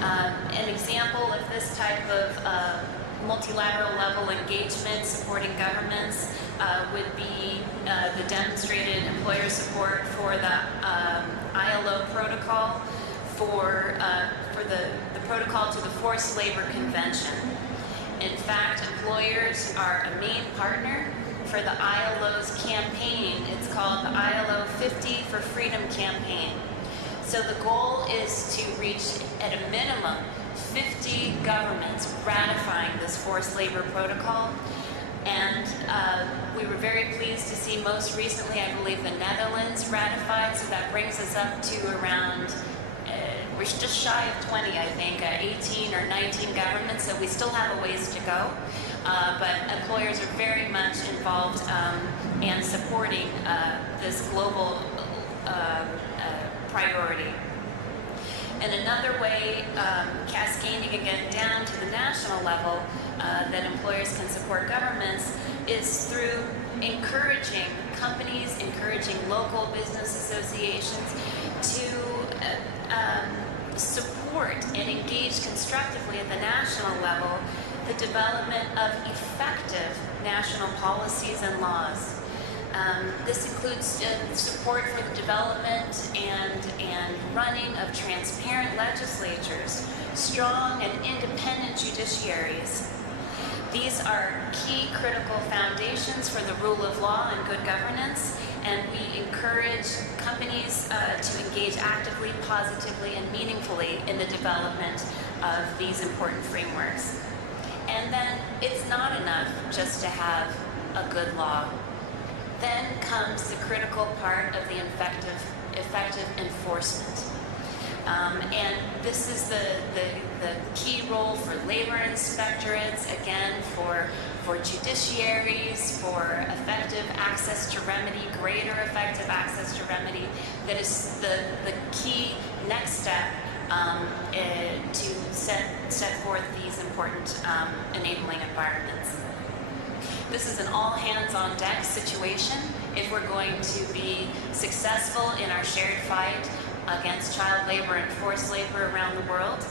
An example of this type of multilateral level engagement supporting governments would be the demonstrated employer support for the ILO protocol for the protocol to the Forced Labor Convention. In fact, employers are a main partner for the ILO's campaign. It's called the ILO 50 for Freedom campaign. So the goal is to reach, at a minimum, 50 governments ratifying this forced labor protocol. And we were very pleased to see most recently, I believe, the Netherlands ratified, so that brings us up to around, we're just shy of 20, I think, 18 or 19 governments, so we still have a ways to go. But employers are very much involved and supporting this global priority. And another way, cascading again down to the national level, that employers can support governments is through encouraging companies, encouraging local business associations to support and engage constructively at the national level the development of effective national policies and laws. This includes support for the development and running of transparent legislatures, strong and independent judiciaries. These are key critical foundations for the rule of law and good governance, and we encourage companies to engage actively, positively, and meaningfully in the development of these important frameworks. And then it's not enough just to have a good law. Then comes the critical part of the effective enforcement. And this is the key role for labor inspectorates, again, for judiciaries, for effective access to remedy, greater effective access to remedy. That is the key next step to set forth these important enabling environments. This is an all-hands-on-deck situation if we're going to be successful in our shared fight against child labor and forced labor around the world.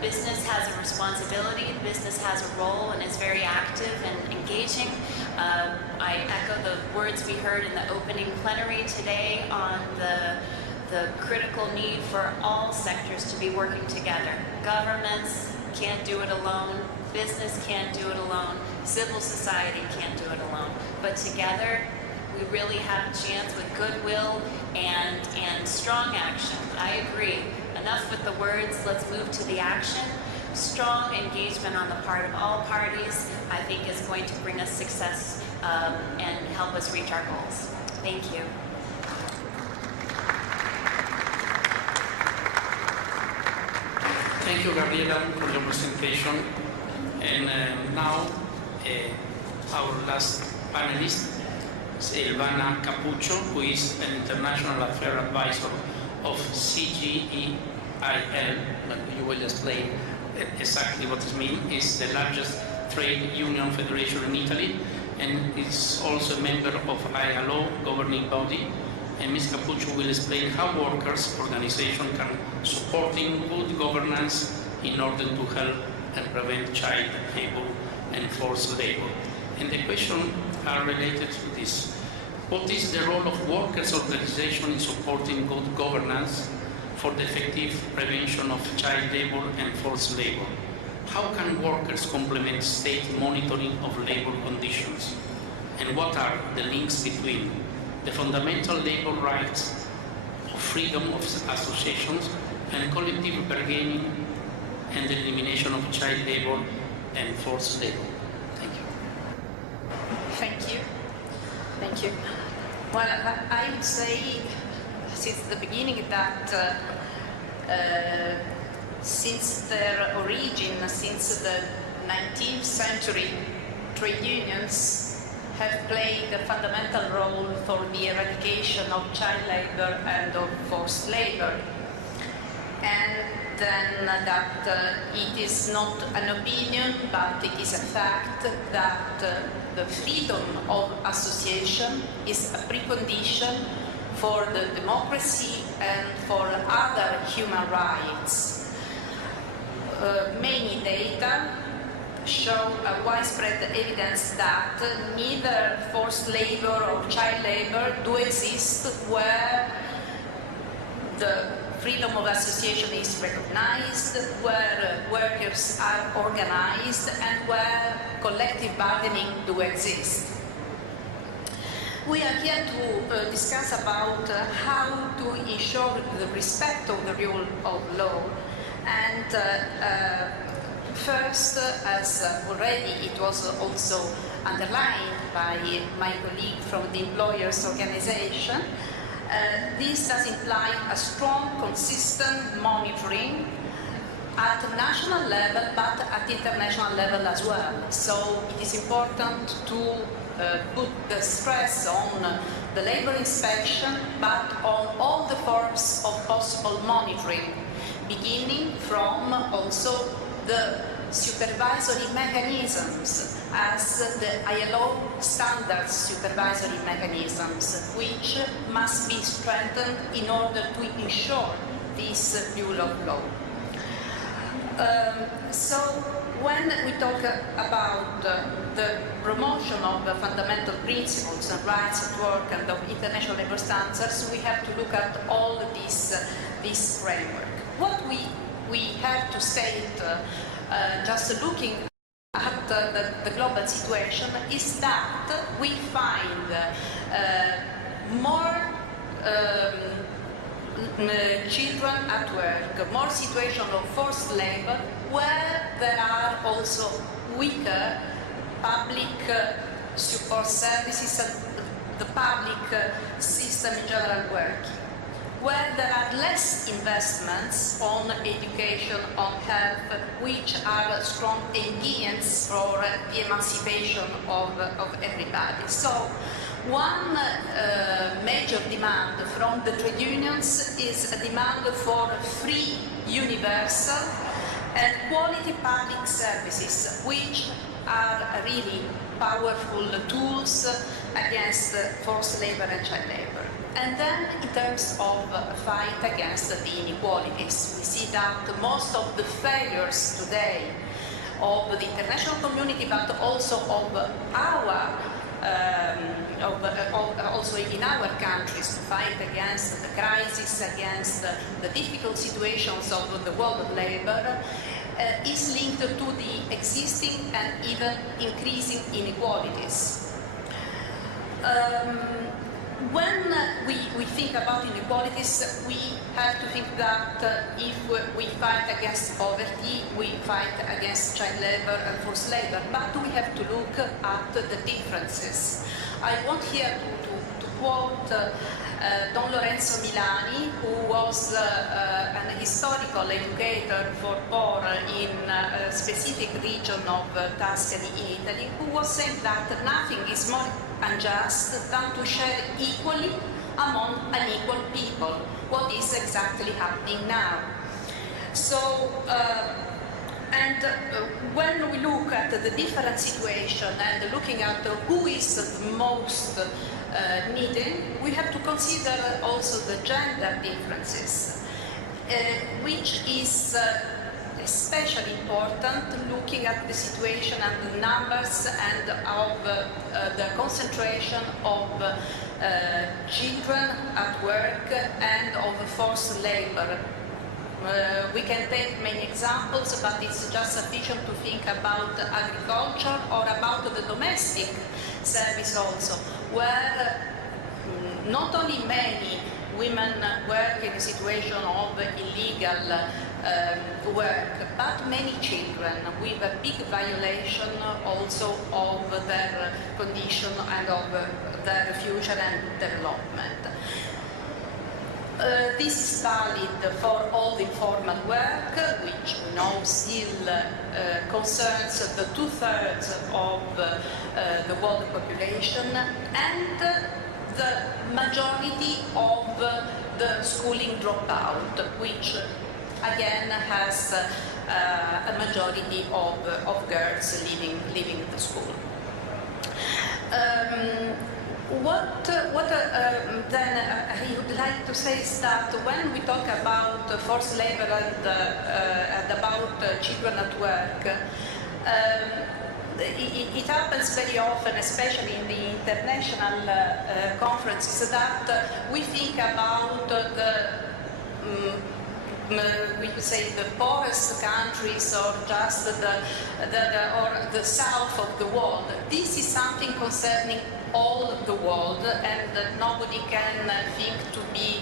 Business has a responsibility, business has a role, and is very active and engaging. I echo the words we heard in the opening plenary today on the critical need for all sectors to be working together. Governments can't do it alone, business can't do it alone, civil society can't do it alone. But together, we really have a chance with goodwill and strong action. I agree. Enough with the words, let's move to the action. Strong engagement on the part of all parties, I think, is going to bring us success and help us reach our goals. Thank you. Thank you, Gabriela, for your presentation. And now, our last panelist, Silvana Capucho, who is an international affairs advisor of CGEIL, but you will explain exactly what it means. It's the largest trade union federation in Italy, and is also a member of ILO governing body. And Ms. Capucho will explain how workers' organizations can supporting good governance in order to help and prevent child labor and forced labor. And the questions are related to this. What is the role of workers' organizations in supporting good governance for the effective prevention of child labor and forced labor? How can workers complement state monitoring of labor conditions? And what are the links between the fundamental labor rights of freedom of associations and collective bargaining and the elimination of child labor and forced labor? Thank you. Thank you. Thank you. Well, I would say since the beginning that since their origin, since the 19th century, trade unions have played a fundamental role for the eradication of child labor and of forced labor. And then that it is not an opinion, but it is a fact that the freedom of association is a precondition for the democracy and for other human rights. Many data show a widespread evidence that neither forced labor or child labor do exist where the freedom of association is recognized, where workers are organized, and where collective bargaining do exist. We are here to discuss about how to ensure the respect of the rule of law. And first, as already it was also underlined by my colleague from the employers' organization, this does imply a strong, consistent monitoring at national level, but at international level as well. So it is important to put the stress on the labor inspection, but on all the forms of possible monitoring, beginning from also the supervisory mechanisms as the ILO standard supervisory mechanisms, which must be strengthened in order to ensure this rule of law. So when we talk about the promotion of the fundamental principles and rights at work and of international labor standards, we have to look at all this framework. What we have to state, just looking at the global situation, is that we find more children at work, more situations of forced labor, where there are also weaker public support services and the public system in general working, where there are less investments on education, on health, which are strong ingredients for the emancipation of everybody. So one major demand from the trade unions is a demand for free, universal and quality public services, which are really powerful tools against forced labor and child labor. And then in terms of fight against the inequalities, we see that most of the failures today of the international community, but also of our also in our countries, to fight against the crisis, against the difficult situations of the world of labor, is linked to the existing and even increasing inequalities. When we think about inequalities, we have to think that if we fight against poverty, we fight against child labor and forced labor, but we have to look at the differences. I want here to quote Don Lorenzo Milani, who was an historical educator for poor in a specific region of Tuscany in Italy, who was saying that nothing is more unjust than to share equally among unequal people, what is exactly happening now. So, when we look at the different situation and looking at who is the most needed, we have to consider also the gender differences, which is especially important looking at the situation and the numbers and of the concentration of children at work and of forced labor. We can take many examples, but it's just sufficient to think about agriculture or about the domestic service also, where not only many women work in a situation of illegal work, but many children with a big violation also of their condition and of their future and development. This is valid for all the informal work, which we know still concerns the 2/3 of the world population, and the majority of the schooling dropout, which again has a majority of girls leaving the school. Then I would like to say is that when we talk about forced labor and about children at work, it happens very often, especially in the international conferences, that we think about we could say the poorest countries or just the south of the world. This is something concerning all of the world, and nobody can think to be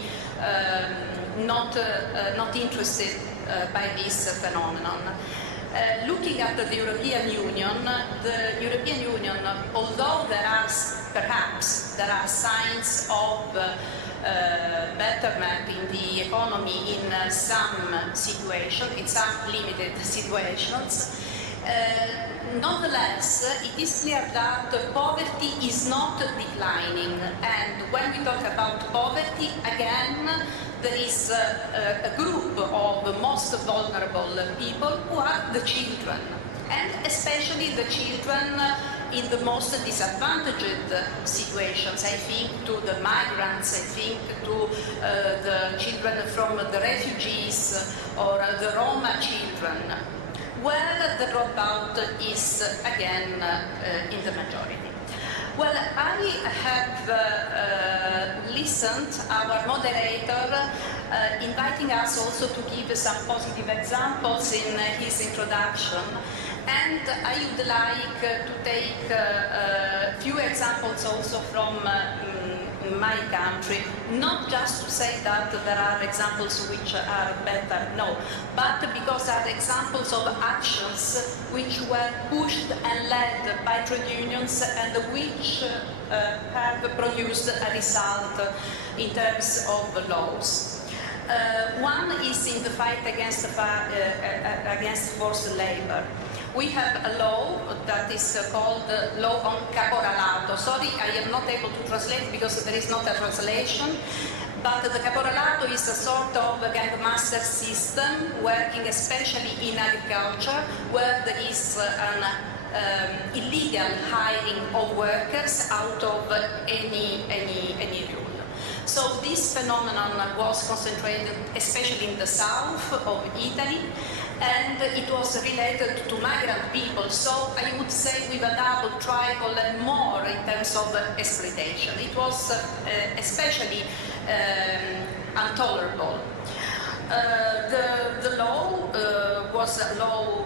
not interested by this phenomenon. Looking at the European Union, although there are signs of betterment in the economy in some situations, in some limited situations, nonetheless, it is clear that poverty is not declining, and when we talk about poverty, again, there is a group of the most vulnerable people who are the children, and especially the children in the most disadvantaged situations. I think to the migrants, I think to the children from the refugees or the Roma children, where the dropout is again in the majority. Well, I have listened our moderator inviting us also to give some positive examples in his introduction, and I would like to take a few examples also from my country, not just to say that there are examples which are better, no, but because are examples of actions which were pushed and led by trade unions and which have produced a result in terms of laws. One is in the fight against forced labor. We have a law that is called law on caporalato. Sorry, I am not able to translate because there is not a translation. But the caporalato is a sort of gangmaster system working especially in agriculture, where there is an illegal hiring of workers out of any rule. So this phenomenon was concentrated especially in the south of Italy, and it was related to migrant people, so I would say with a double, triple and more in terms of exploitation. It was especially intolerable. The law was a law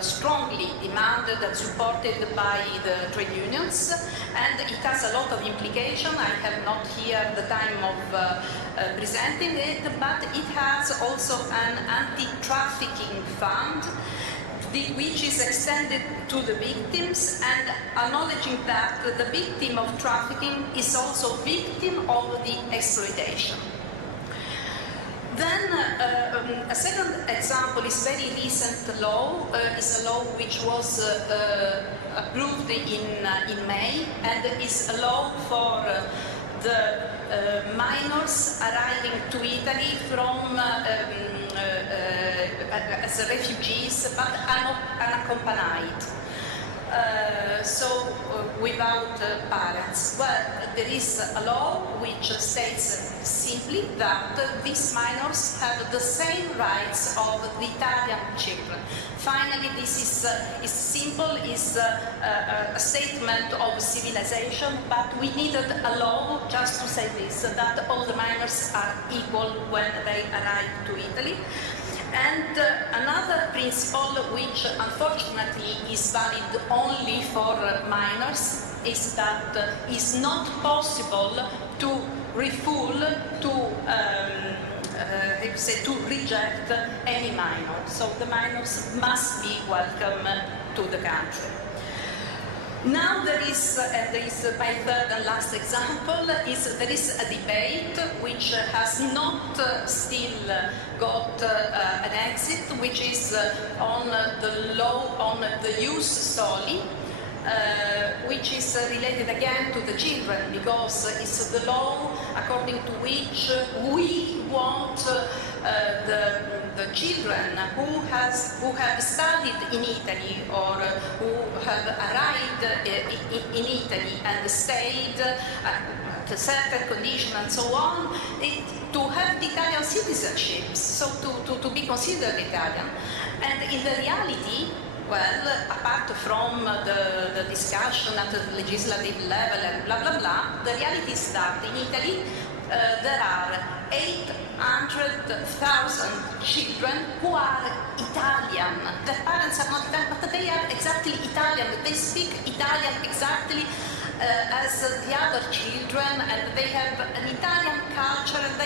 strongly demanded and supported by the trade unions, and it has a lot of implication. I have not here the time of presenting it, but it has also an anti-trafficking fund which is extended to the victims, and acknowledging that the victim of trafficking is also victim of the exploitation. Then a second example is very recent law, is a law which was approved in May, and is a law for the minors arriving to Italy from as refugees but unaccompanied. So without parents. Well, there is a law which states simply that these minors have the same rights of the Italian children. Finally, this is simple, is a statement of civilization, but we needed a law just to say this, that all the minors are equal when they arrive to Italy. And another principle which unfortunately is valid only for minors is that it's not possible to refuse, to reject any minor. So the minors must be welcome to the country. Now there is my third and last example, there is a debate which has not still got an exit, which is on the law on the ius soli, which is related again to the children, because it's the law according to which we want the children who have studied in Italy or who have arrived in Italy and stayed at a certain condition and so on, to have the Italian citizenship, so to be considered Italian. And in the reality, well, apart from the discussion at the legislative level and blah, blah, blah, the reality is that in Italy there are 800,000 children who are Italian. Their parents are not Italian, but they are exactly Italian. They speak Italian exactly as the other children, and they have an Italian culture, and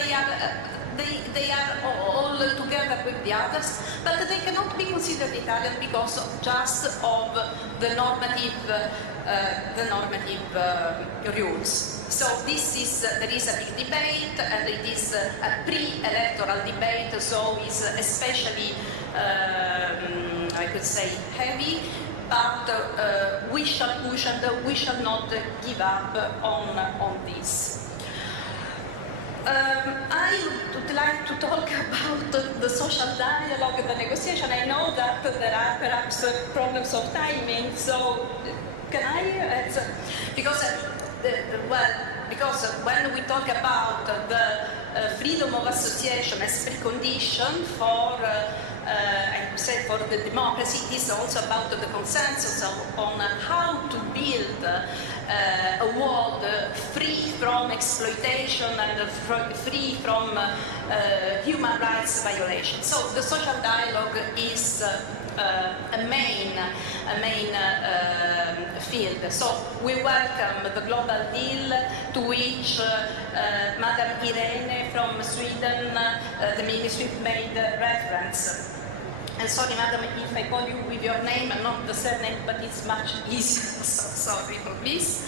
they are all together with the others, but they cannot be considered Italian because just of the normative rules. So there is a big debate, and it is a pre-electoral debate, so it's especially, I could say, heavy, but we shall push and we shall not give up on this. I would like to talk about the social dialogue and the negotiation. I know that there are perhaps problems of timing, so can I? Because when we talk about the freedom of association as precondition for, I would say, for the democracy. It is also about the consensus on how to build a world free from exploitation and free from human rights violations. So the social dialogue is a main field. So we welcome the global deal to which Madam Irene from Sweden, the ministry, made reference. And sorry, madam, if I call you with your name and not the surname, but it's much easier. So sorry for this.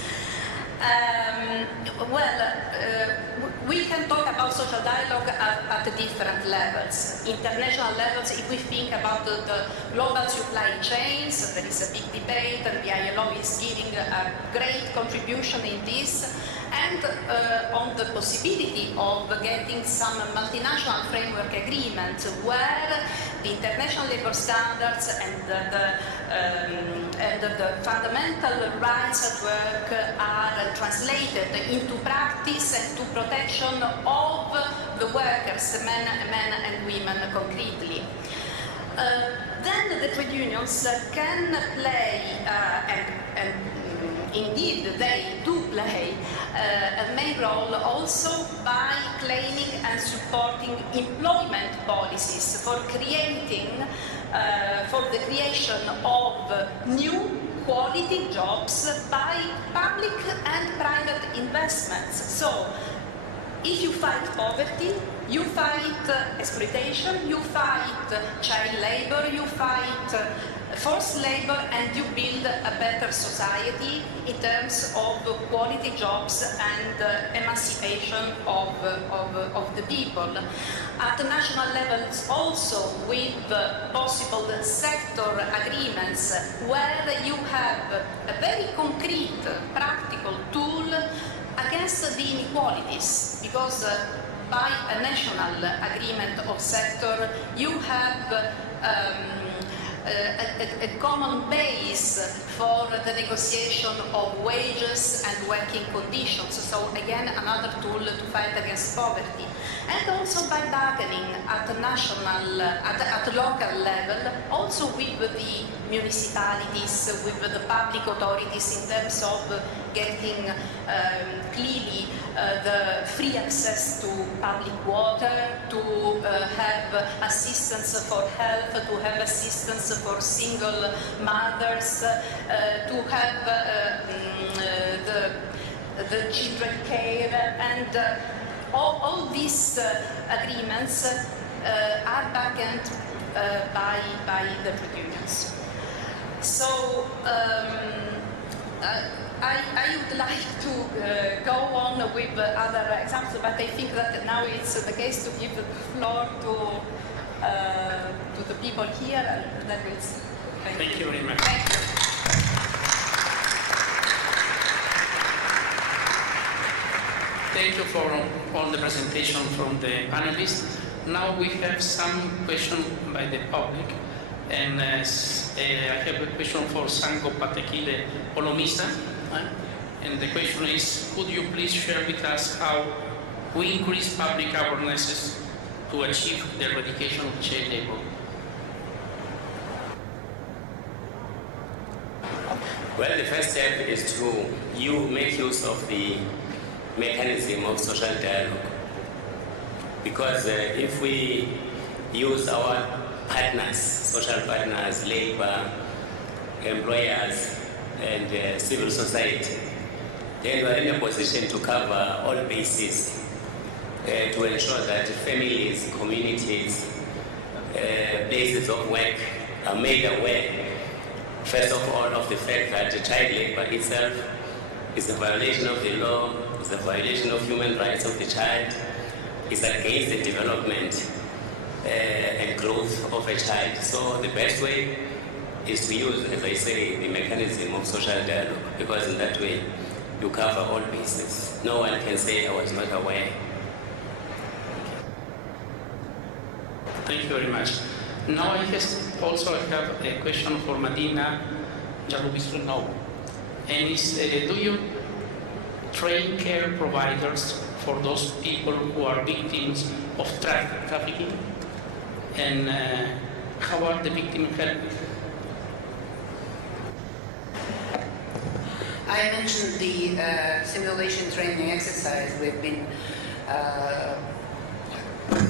We can talk about social dialogue at different levels. International levels, if we think about the global supply chains, there is a big debate, and the ILO is giving a great contribution in this. And on the possibility of getting some multinational framework agreement where the international labor standards and the fundamental rights at work are translated into practice and to protection of the workers, men and women concretely. Then the trade unions can play, and indeed they do play, a main role also by claiming and supporting employment policies for creating, for the creation of new quality jobs by public and private investments. So, if you fight poverty, you fight exploitation, you fight child labor, you fight forced labor, and you build a better society in terms of quality jobs and emancipation of the people. At the national levels also, with possible sector agreements where you have a very concrete, practical tool against the inequalities, because by a national agreement of sector you have a common base for the negotiation of wages and working conditions. So again, another tool to fight against poverty. And also by bargaining at the national, at the local level, also with the municipalities, with the public authorities in terms of getting clearly the free access to public water, to have assistance for health, to have assistance for single mothers, to have the children care, and all these agreements are backed by the trade unions. So I would like to go on with other examples, but I think that now it's the case to give the floor to the people here, and that is. Thank you very much. Thank you. Thank you for all the presentation from the panelists. Now we have some questions by the public, and I have a question for Sanko Patekile Olomisa, and the question is, could you please share with us how we increase public awareness to achieve the eradication of child labor? Well, the first step is to make use of the mechanism of social dialogue. Because if we use our partners, social partners, labor, employers, and civil society, then we are in a position to cover all bases to ensure that families, communities, places of work are made aware, first of all, of the fact that child labor itself is a violation of the law, is a violation of human rights of the child, is against the development and growth of a child. So the best way is to use, as I say, the mechanism of social dialogue, because in that way you cover all bases. No one can say I was not aware. Thank you very much. Now I also have a question for Madina Jarubisrunov. And it's, do you train care providers for those people who are victims of trafficking, and how are the victims helped? I mentioned the simulation training exercise we've been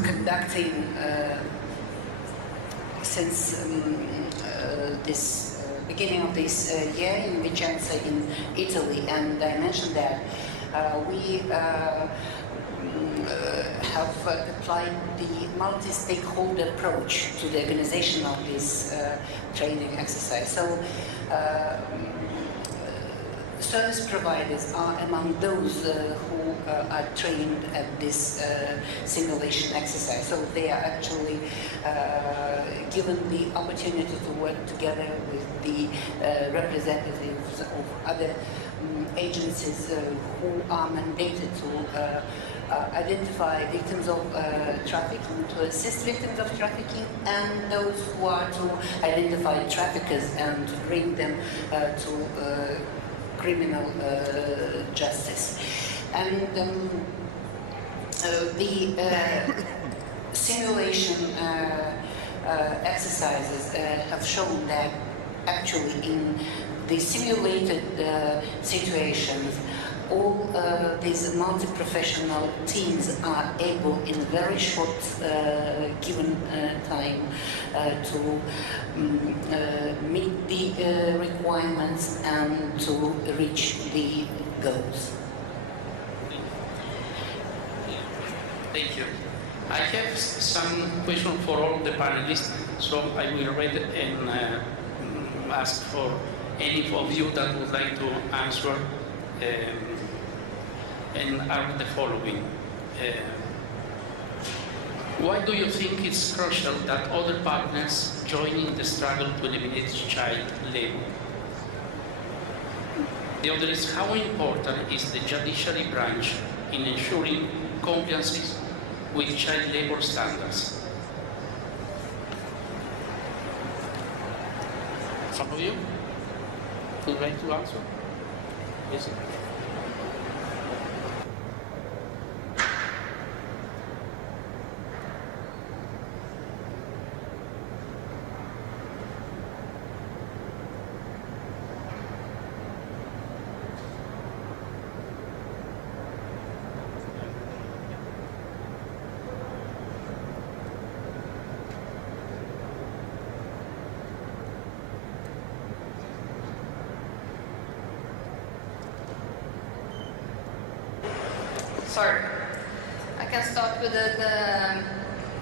conducting since this beginning of this year in Vicenza in Italy, and I mentioned that we have applied the multi-stakeholder approach to the organization of this training exercise. So service providers are among those who are trained at this simulation exercise. So they are actually given the opportunity to work together with the representatives of other agencies who are mandated to identify victims of trafficking, to assist victims of trafficking, and those who are to identify traffickers and to bring them to criminal justice. And the simulation exercises have shown that actually in the simulated situations, all these multi-professional teams are able in a very short given time to meet the requirements and to reach the goals. Thank you. I have some questions for all the panelists, so I will read and ask for any of you that would like to answer, and are the following. Why do you think it's crucial that other partners join in the struggle to eliminate child labor? The other is, how important is the judiciary branch in ensuring compliance with child labor standards? Some of you would like to answer? Yes. Sorry. I can start with the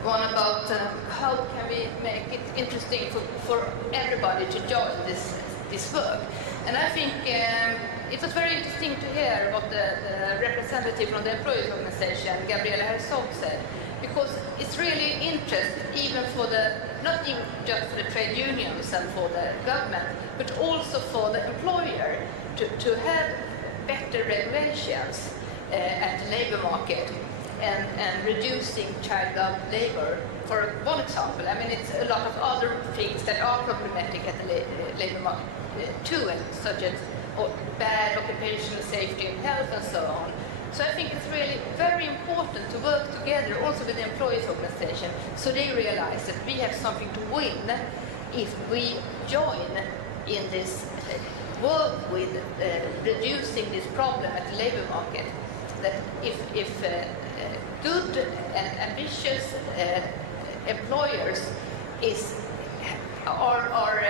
one about how can we make it interesting for everybody to join this work. And I think it was very interesting to hear what the representative from the employees organization, Gabriela Herzog, said, because it's really interesting even for not just for the trade unions and for the government, but also for the employer to have better regulations at the labor market and reducing child labor. For one example, I mean, it's a lot of other things that are problematic at the labor market too, and such as bad occupational safety and health and so on. So I think it's really very important to work together also with the employees organization, so they realize that we have something to win if we join in this work with reducing this problem at the labor market. That if good and ambitious employers are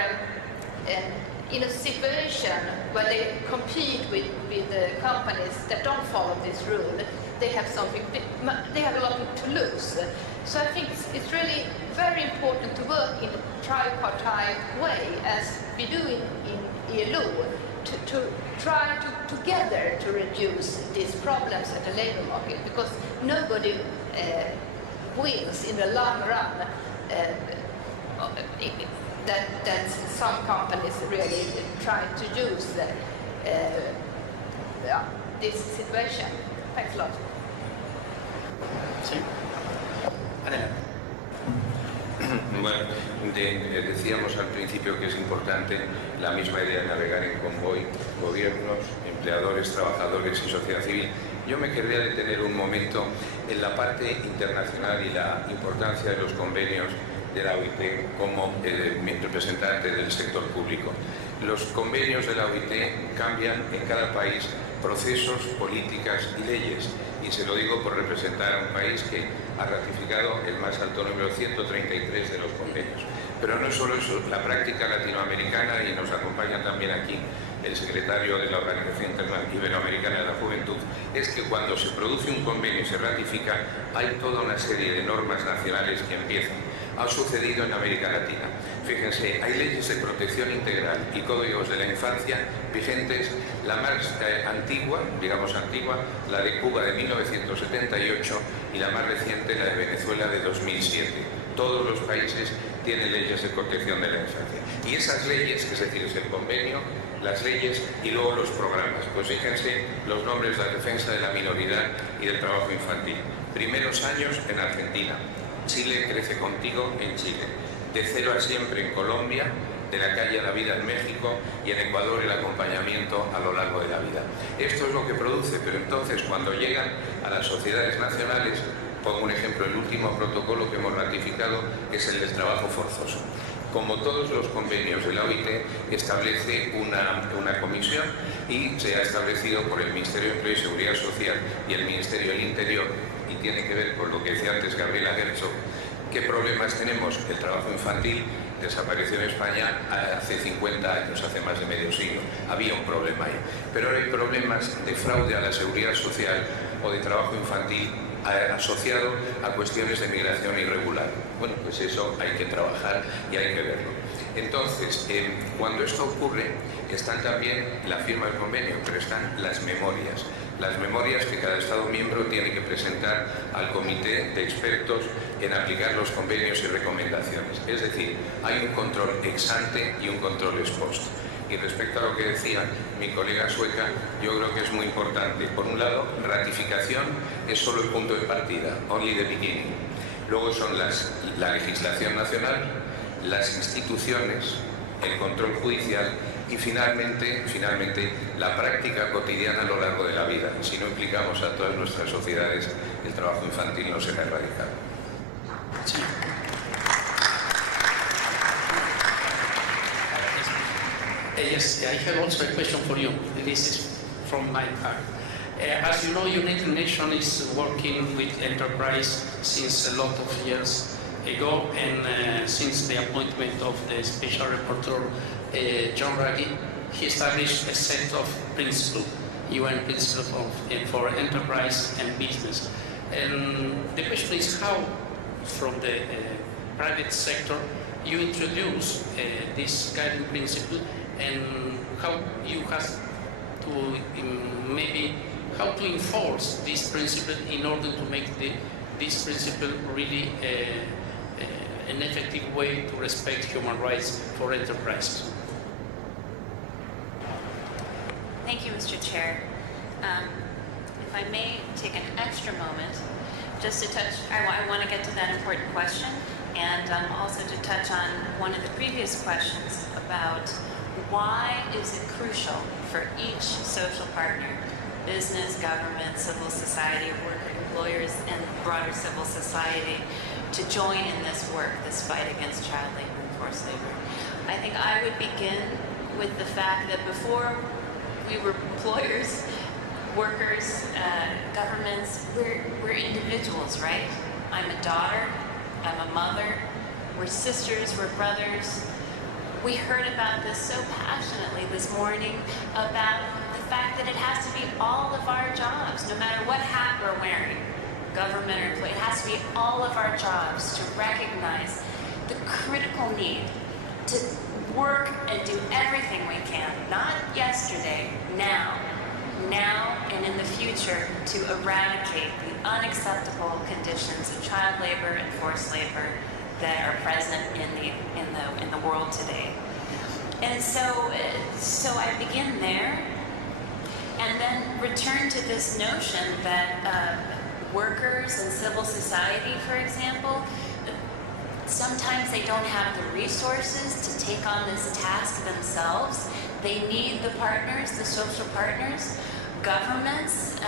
in a situation where they compete with the companies that don't follow this rule, they have a lot to lose. So I think it's really very important to work in a tripartite way, as we do in ILO, to try together to reduce these problems at the labor market, because nobody wins in the long run. That some companies really try to use this situation. Thanks a lot. Sí. Bueno, decíamos al principio que es importante la misma idea de navegar en convoy, gobiernos, empleadores, trabajadores y sociedad civil. Yo me querría detener un momento en la parte internacional y la importancia de los convenios de la OIT como representante del sector público. Los convenios de la OIT cambian en cada país procesos, políticas y leyes, y se lo digo por representar a un país que ha ratificado el más alto número, 133 de los convenios. Pero no es solo eso, la práctica latinoamericana, y nos acompaña también aquí el secretario de la Organización Iberoamericana de la Juventud, es que cuando se produce un convenio y se ratifica, hay toda una serie de normas nacionales que empiezan. Ha sucedido en América Latina. Fíjense, hay leyes de protección integral y códigos de la infancia vigentes, la más antigua, digamos antigua, la de Cuba de 1978 y la más reciente, la de Venezuela de 2007. Todos los países tienen leyes de protección de la infancia. Y esas leyes, es decir, es el convenio, las leyes y luego los programas. Pues fíjense los nombres de la defensa de la minoridad y del trabajo infantil. Primeros años en Argentina. Chile crece contigo en Chile. De cero a siempre en Colombia, de la calle a la vida en México y en Ecuador el acompañamiento a lo largo de la vida. Esto es lo que produce, pero entonces cuando llegan a las sociedades nacionales, pongo un ejemplo, el último protocolo que hemos ratificado es el del trabajo forzoso. Como todos los convenios de la OIT, establece una comisión y se ha establecido por el Ministerio de Empleo y Seguridad Social y el Ministerio del Interior, y tiene que ver con lo que decía antes Gabriela Herzog. ¿Qué problemas tenemos? El trabajo infantil desapareció en España hace 50 años, hace más de medio siglo. Había un problema ahí. Pero ahora hay problemas de fraude a la seguridad social o de trabajo infantil asociado a cuestiones de migración irregular. Bueno, pues eso hay que trabajar y hay que verlo. Entonces, cuando esto ocurre, están también la firma del convenio, pero están las memorias que cada Estado miembro tiene que presentar al comité de expertos en aplicar los convenios y recomendaciones. Es decir, hay un control ex ante y un control ex post. Y respecto a lo que decía mi colega sueca, yo creo que es muy importante. Por un lado, ratificación es solo el punto de partida, only the beginning. Luego son la legislación nacional, las instituciones, el control judicial y finalmente la práctica cotidiana a lo largo de la vida. Si no implicamos a todas nuestras sociedades, el trabajo infantil no será erradicado. Sí. Yes, I have also a question for you. This is from my part. As you know, United Nations is working with enterprise since a lot of years ago, and since the appointment of the Special Rapporteur John Ruggie, he established a set of principles, UN principles for enterprise and business. And the question is how, from the private sector, you introduce this guiding principle, and how you have to maybe how to enforce this principle in order to make this principle really an effective way to respect human rights for enterprises. Thank you, Mr. Chair. If I may take an extra moment just to touch, I want to get to that important question, and also to touch on one of the previous questions about why is it crucial for each social partner, business, government, civil society, worker, employers, and broader civil society, to join in this work, this fight against child labor and forced labor? I think I would begin with the fact that before we were employers, workers, governments, we're individuals, right? I'm a daughter, I'm a mother, we're sisters, we're brothers. We heard about this so passionately this morning about the fact that it has to be all of our jobs, no matter what hat we're wearing, government or employee, it has to be all of our jobs to recognize the critical need to work and do everything we can, not yesterday, now and in the future, to eradicate the unacceptable conditions of child labor and forced labor that are present in the world today. And so I begin there, and then return to this notion that workers and civil society, for example, sometimes they don't have the resources to take on this task themselves. They need the partners, the social partners. Governments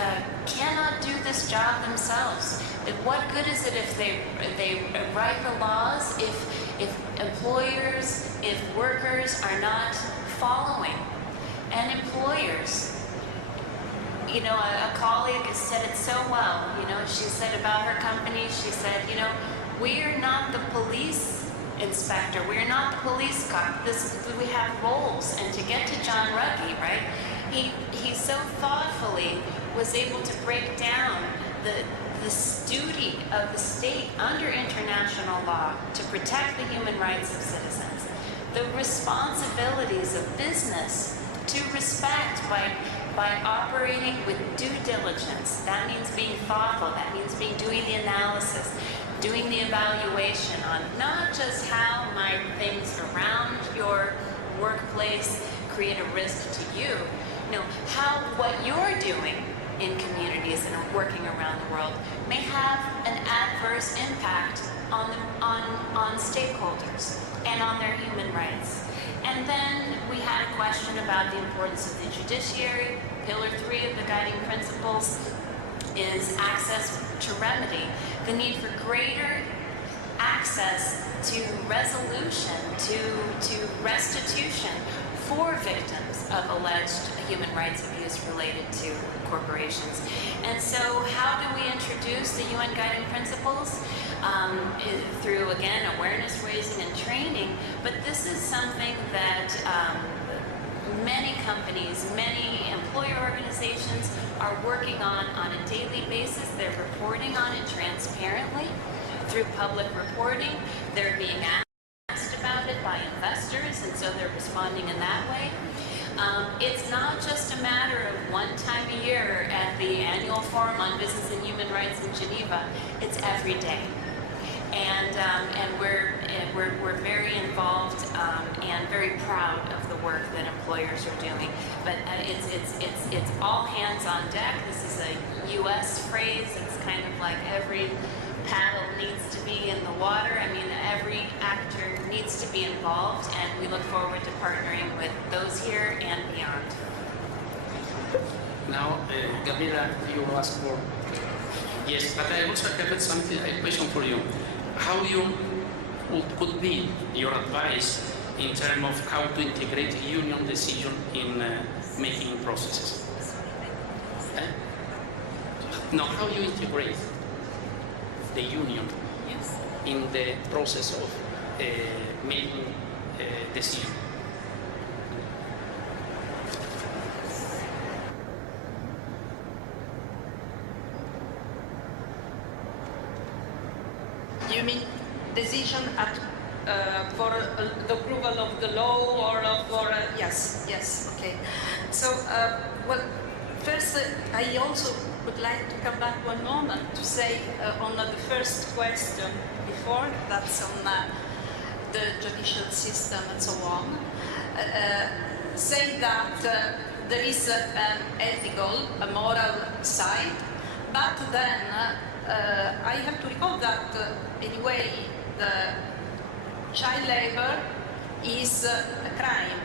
cannot do this job themselves. What good is it if they write the laws, if employers, if workers are not following? And employers, you know, a colleague has said it so well. You know, she said about her company, she said, you know, we are not the police inspector, we are not the police cop. We have roles. And to get to John Ruggie, right? He so thoughtfully was able to break down the duty of the state under international law to protect the human rights of citizens, the responsibilities of business to respect by operating with due diligence. That means being thoughtful. That means doing the analysis, doing the evaluation on not just how might things around your workplace create a risk to you, no, how what you're doing in communities and working around the world may have an adverse impact on stakeholders and on their human rights. And then we had a question about the importance of the judiciary. Pillar 3 of the guiding principles is access to remedy, the need for greater access to resolution, to restitution for victims of alleged human rights abuse related to corporations. And so how do we introduce the UN guiding principles? Through, again, awareness raising and training, but this is something that many companies, many employer organizations are working on a daily basis. They're reporting on it transparently through public reporting. They're being asked about it by investors, and so they're responding in that way. It's not just a matter of one time a year at the annual Forum on Business and Human Rights in Geneva. It's every day. And we're very involved and very proud of the work that employers are doing. But it's all hands on deck. This is a U.S. phrase. It's kind of like every paddle needs to be in the water. I mean, every actor needs to be involved, and we look forward to partnering with those here and beyond. Now, Gabriela, you ask for. Yes, but I also have a question for you. How could be your advice in terms of how to integrate union decision in making processes? No, how you integrate the union in the process of making decision? You mean decision for the approval of the law or for... Yes, okay. So, well, first I also would like to come back one moment to say on the first question before, that's on the judicial system and so on, say that there is an ethical, a moral side, but then I have to recall that anyway the child labor is a crime.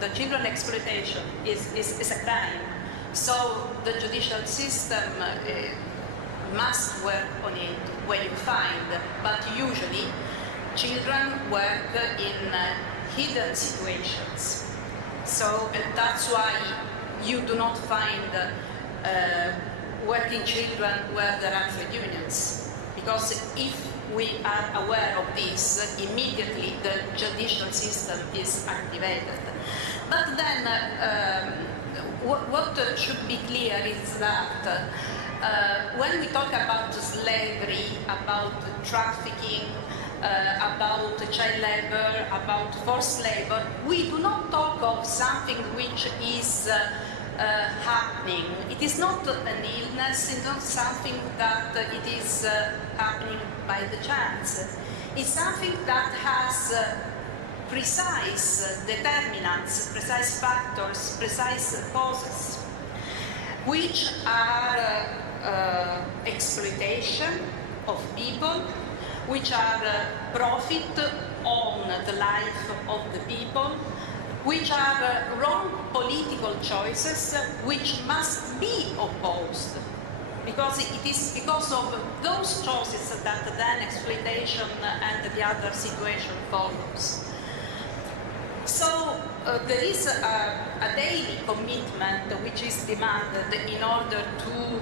The children exploitation is a crime. So the judicial system must work on it when you find, but usually children work in hidden situations. So that's why you do not find working children where there are trade unions. Because if we are aware of this, immediately the judicial system is activated. But then what should be clear is that when we talk about slavery, about trafficking, about child labor, about forced labor, we do not talk of something which is happening. It is not an illness, it's not something that it is happening by the chance. It's something that has precise determinants, precise factors, precise causes, which are exploitation of people, which are profit on the life of the people, which are wrong political choices which must be opposed. Because it is because of those choices that then exploitation and the other situation follows. So there is a daily commitment which is demanded in order to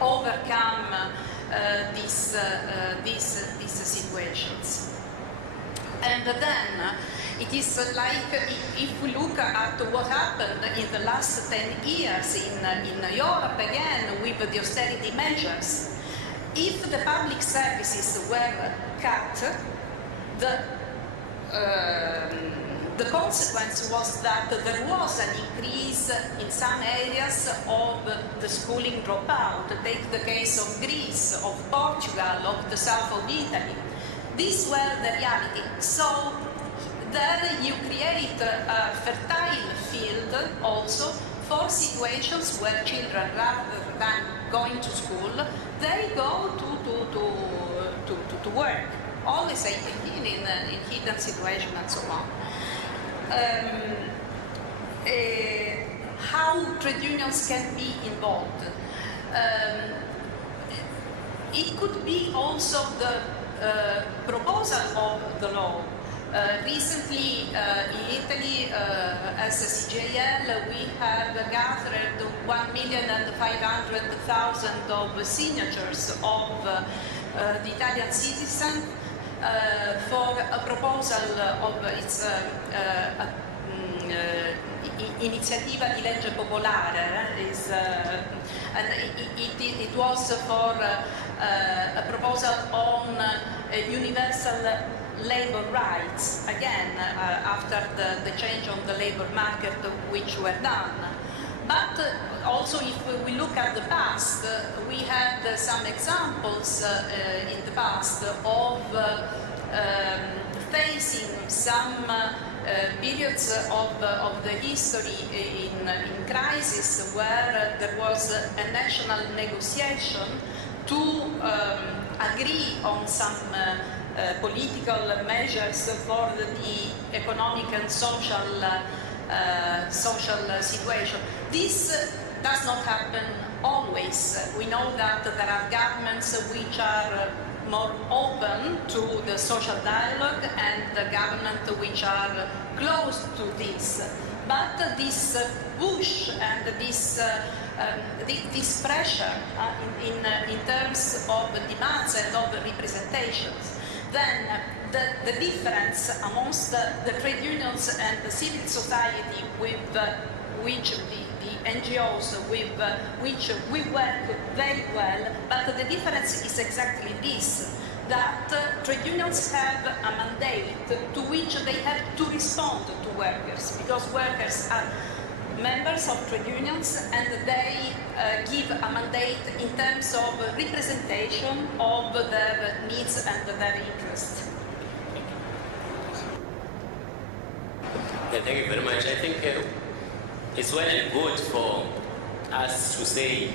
overcome these situations. And then it is like if we look at what happened in the last 10 years in Europe again with the austerity measures. If the public services were cut, the consequence was that there was an increase in some areas of the schooling dropout. Take the case of Greece, of Portugal, of the south of Italy. These were the reality. So there you create a fertile field also for situations where children, rather than going to school, they go to work. Always in hidden situation and so on. How trade unions can be involved? It could be also the proposal of the law. Recently in Italy, as a CGIL, we have gathered 1,500,000 of signatures of the Italian citizens for a proposal of its iniziativa di legge popolare, and it was for a proposal on universal labor rights, again after the change on the labor market which were done. But also if we look at the past, we had some examples in the past of facing some periods of the history in crisis where there was a national negotiation to agree on some political measures for the economic and social situation. This does not happen always. We know that there are governments which are more open to the social dialogue and the government which are close to this. But this push and this pressure in terms of demands and of representations, then the difference amongst the trade unions and the civil society with which the NGOs with which we work very well, but the difference is exactly this, that trade unions have a mandate to which they have to respond to workers, because workers are members of trade unions and they give a mandate in terms of representation of their needs and their interests. Yeah, thank you very much. I think it's well and good for us to say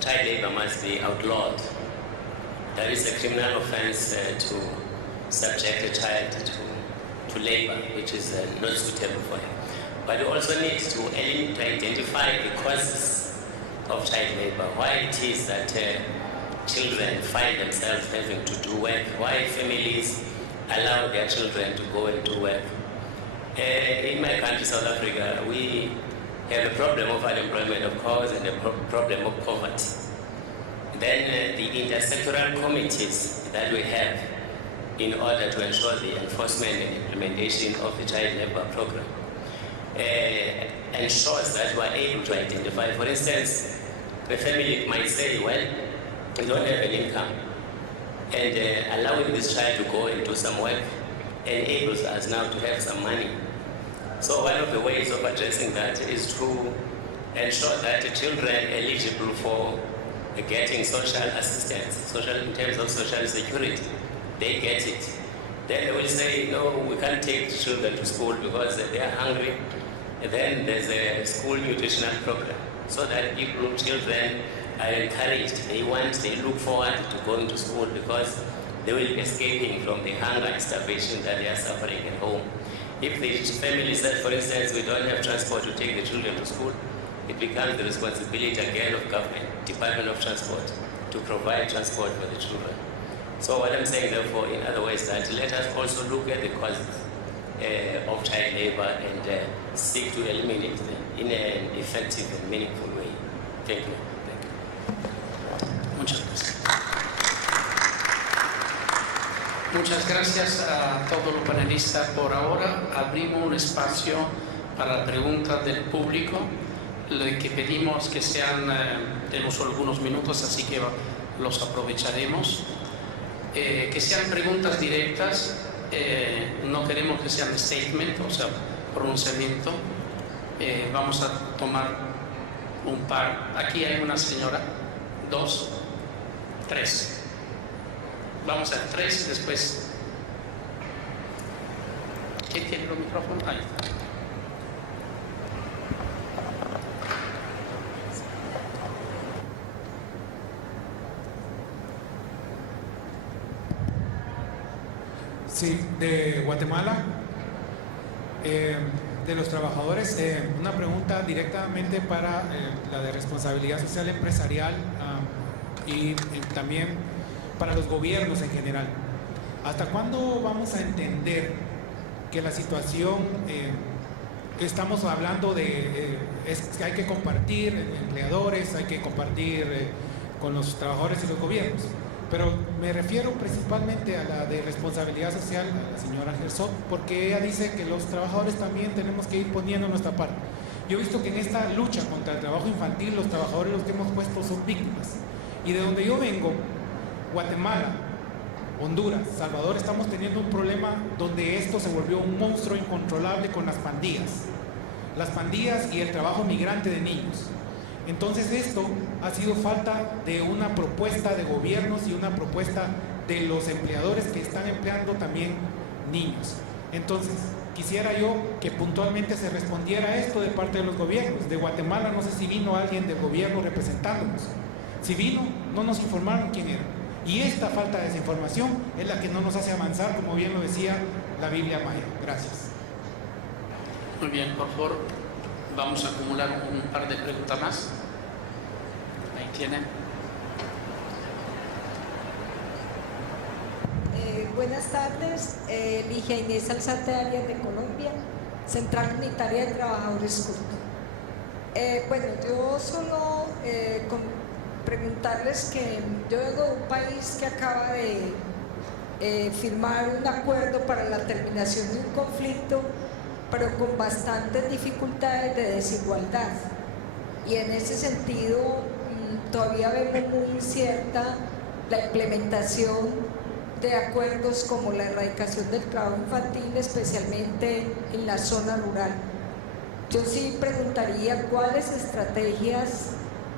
child labor must be outlawed. There is a criminal offense to subject a child to labor, which is not suitable for him. But we also need to identify the causes of child labor, why it is that children find themselves having to do work, why families allow their children to go and do work. In my country, South Africa, we have a problem of unemployment, of course, and a problem of poverty. Then the intersectoral committees that we have in order to ensure the enforcement and implementation of the child labor program ensures that we are able to identify. For instance, the family might say, well, we don't have an income, and allowing this child to go and do some work enables us now to have some money. So one of the ways of addressing that is to ensure that the children eligible for getting social assistance, in terms of social security, they get it. Then they will say, no, we can't take children to school because they are hungry. And then there's a school nutritional program so that children are encouraged. They look forward to going to school because they will be escaping from the hunger and starvation that they are suffering at home. If the family said, for instance, we don't have transport to take the children to school, it becomes the responsibility again of government, Department of Transport, to provide transport for the children. So what I'm saying, therefore, in other words, that let us also look at the causes of child labor and seek to eliminate them in an effective and meaningful way. Thank you. Muchas gracias. Muchas gracias a todos los panelistas. Por ahora abrimos un espacio para preguntas del público. Lo que pedimos que sean, tenemos algunos minutos, así que los aprovecharemos. Que sean preguntas directas, no queremos que sean statement, o sea, pronunciamiento. Vamos a tomar un par. Aquí hay una señora, 2, 3. Vamos a 3, después. ¿Quién tiene el micrófono? Ahí está. Sí, de Guatemala, de los trabajadores, una pregunta directamente para la de responsabilidad social empresarial y también para los gobiernos en general. ¿Hasta cuándo vamos a entender que la situación que estamos hablando de es que hay que compartir empleadores, hay que compartir con los trabajadores y los gobiernos? Pero me refiero principalmente a la de responsabilidad social, a la señora Herzog, porque ella dice que los trabajadores también tenemos que ir poniendo nuestra parte. Yo he visto que en esta lucha contra el trabajo infantil, los trabajadores los que hemos puesto son víctimas. Y de donde yo vengo, Guatemala, Honduras, Salvador, estamos teniendo un problema donde esto se volvió un monstruo incontrolable con las pandillas. Las pandillas y el trabajo migrante de niños. Entonces esto ha sido falta de una propuesta de gobiernos y una propuesta de los empleadores que están empleando también niños. Entonces quisiera yo que puntualmente se respondiera a esto de parte de los gobiernos. De Guatemala no sé si vino alguien del gobierno representándonos. Si vino, no nos informaron quién era. Y esta falta de desinformación es la que no nos hace avanzar, como bien lo decía la Biblia Maya. Gracias. Muy bien, por favor, vamos a acumular un par de preguntas más. Ahí tienen. Buenas tardes, Ligia Inés Alzate Arias de Colombia, Central Unitaria de Trabajadores Kurdos. Bueno, yo solo preguntarles que yo vengo de un país que acaba de firmar un acuerdo para la terminación de un conflicto, pero con bastantes dificultades de desigualdad. Y en ese sentido todavía vemos muy incierta la implementación de acuerdos como la erradicación del trabajo infantil, especialmente en la zona rural. Yo sí preguntaría cuáles estrategias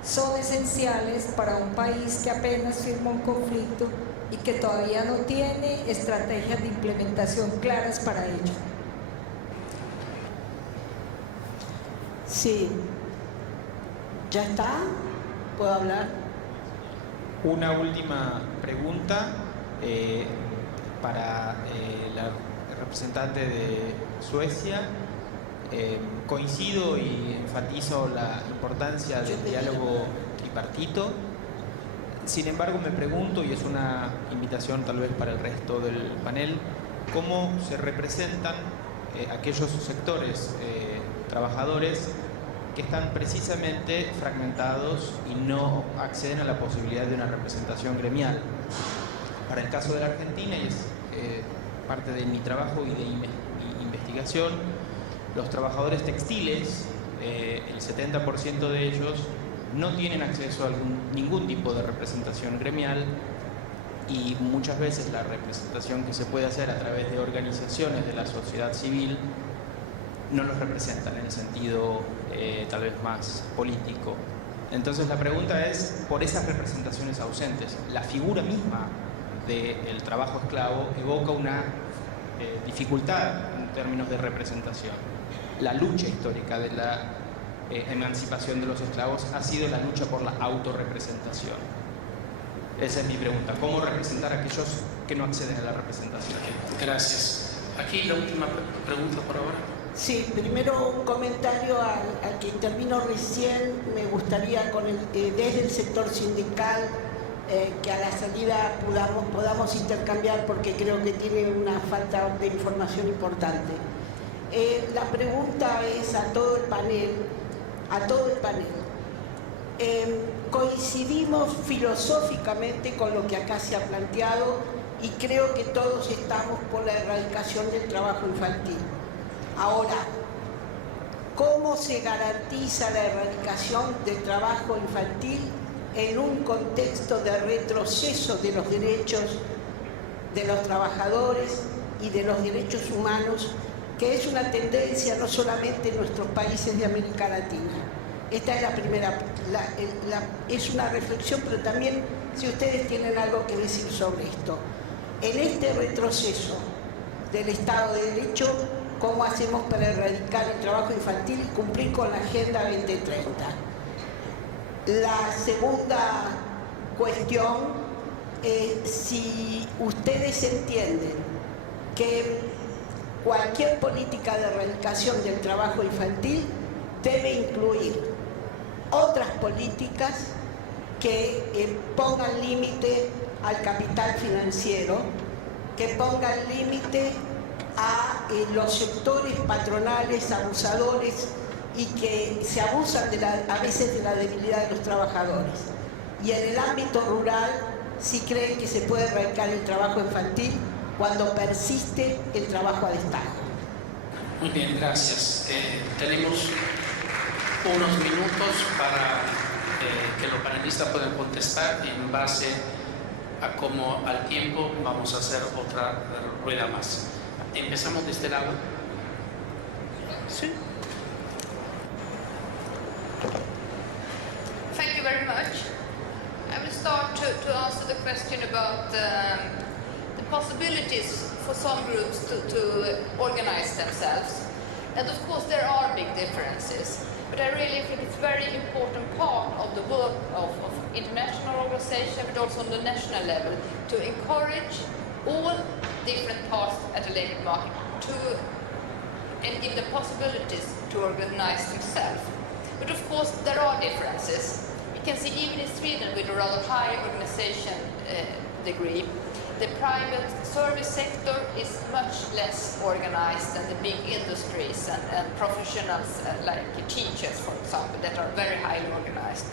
son esenciales para un país que apenas firma un conflicto y que todavía no tiene estrategias de implementación claras para ello. Sí. ¿Ya está? ¿Puedo hablar? Una última pregunta para la representante de Suecia. Coincido y enfatizo la importancia del diálogo tripartito. Sin embargo, me pregunto, y es una invitación tal vez para el resto del panel, cómo se representan aquellos sectores trabajadores que están precisamente fragmentados y no acceden a la posibilidad de una representación gremial. Para el caso de la Argentina, y es parte de mi trabajo y de investigación, los trabajadores textiles, el 70% de ellos no tienen acceso a ningún tipo de representación gremial, y muchas veces la representación que se puede hacer a través de organizaciones de la sociedad civil no los representan en el sentido tal vez más político. Entonces la pregunta es, por esas representaciones ausentes, la figura misma del trabajo esclavo evoca una dificultad en términos de representación. La lucha histórica de la emancipación de los esclavos ha sido la lucha por la autorrepresentación. Esa es mi pregunta. ¿Cómo representar a aquellos que no acceden a la representación? Gracias. Aquí la última pregunta por ahora. Sí, primero un comentario al que intervino recién. Me gustaría desde el sector sindical que a la salida podamos intercambiar, porque creo que tiene una falta de información importante. La pregunta es a todo el panel. Coincidimos filosóficamente con lo que acá se ha planteado y creo que todos estamos por la erradicación del trabajo infantil. Ahora, ¿cómo se garantiza la erradicación del trabajo infantil en un contexto de retroceso de los derechos de los trabajadores y de los derechos humanos, que es una tendencia no solamente en nuestros países de América Latina? Esta es la primera, es una reflexión, pero también si ustedes tienen algo que decir sobre esto. En este retroceso del Estado de Derecho, ¿cómo hacemos para erradicar el trabajo infantil y cumplir con la Agenda 2030? La segunda cuestión es si ustedes entienden que cualquier política de erradicación del trabajo infantil debe incluir otras políticas que pongan límite al capital financiero, que pongan límite a los sectores patronales abusadores y que se abusan a veces de la debilidad de los trabajadores. Y en el ámbito rural, si creen que se puede erradicar el trabajo infantil cuando persiste el trabajo a destajo. Muy bien, gracias. Tenemos unos minutos para que los panelistas puedan contestar, y en base a cómo al tiempo vamos a hacer otra rueda más. Empezamos de este lado. Sí. Thank you very much. I will start to answer the question about the possibilities for some groups to organize themselves. And of course there are big differences, but I really think it's a very important part of the work of international organization, but also on the national level, to encourage all different parts at the labor market and give them possibilities to organize themselves. But of course there are differences. You can see even in Sweden with a rather high organization degree, the private service sector is much less organized than the big industries and professionals like teachers, for example, that are very highly organized.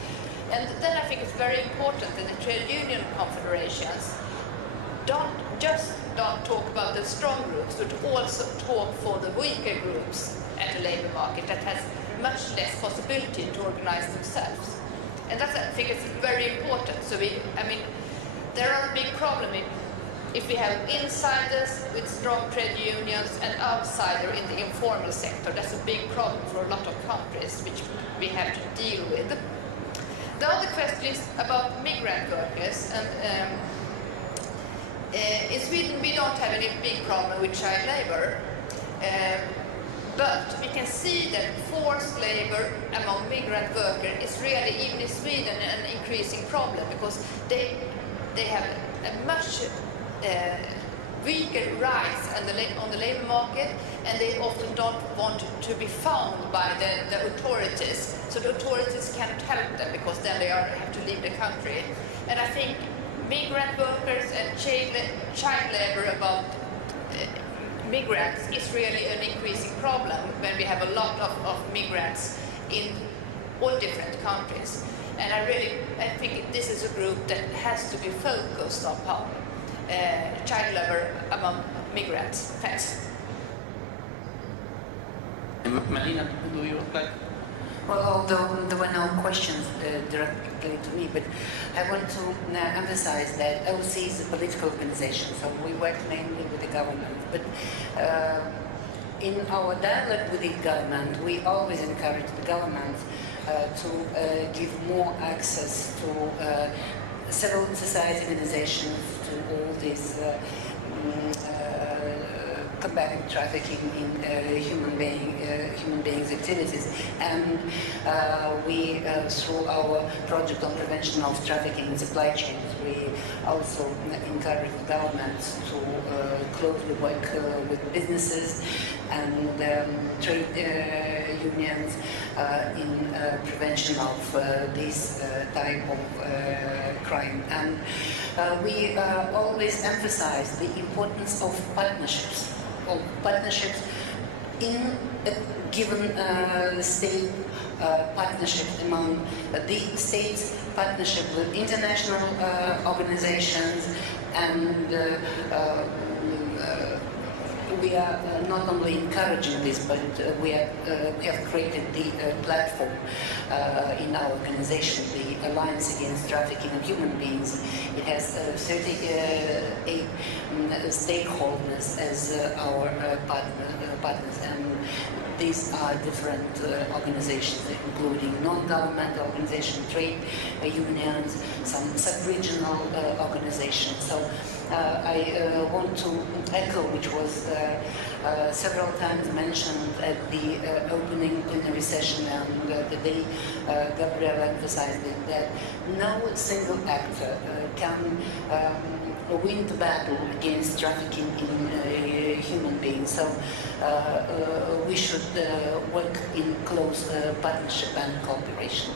And then I think it's very important that the trade union confederations don't talk about the strong groups, but also talk for the weaker groups at the labor market that has much less possibility to organize themselves. And that's, I think, it's very important. So there are a big problem if we have insiders with strong trade unions and outsiders in the informal sector. That's a big problem for a lot of countries, which we have to deal with. The other question is about migrant workers. And in Sweden, we don't have any big problem with child labor. But we can see that forced labor among migrant workers is really, even in Sweden, an increasing problem, because they have a much weaker rights on the labor market, and they often don't want to be found by the authorities. So the authorities cannot help them, because then they have to leave the country. And I think migrant workers and child labor about migrants is really an increasing problem when we have a lot of migrants in all different countries. And I think this is a group that has to be focused upon child labor among migrants. Thanks. Marina, do you like? Well, although there were no questions directly to me, but I want to emphasize that OC is a political organization, so we work mainly with the government. But in our dialogue with the government, we always encourage the government to give more access to civil society organizations, to all these combating trafficking in human beings activities, and we through our project on prevention of trafficking in supply chains, we also encourage governments to closely work with businesses and trade unions in prevention of this type of crime. And we always emphasize the importance of partnerships in a given state, partnership among the states, partnership with international organizations, and we are not only encouraging this, but we have created the platform in our organization, the Alliance Against Trafficking in Human Beings. It has 38 stakeholders as our partners, and these are different organizations, including non-governmental organizations, trade unions, some sub-regional organizations. So I want to echo, which was several times mentioned at the opening plenary session, and today Gabriel emphasized it, that no single actor can win the battle against trafficking in human beings. So we should work in close partnership and cooperation.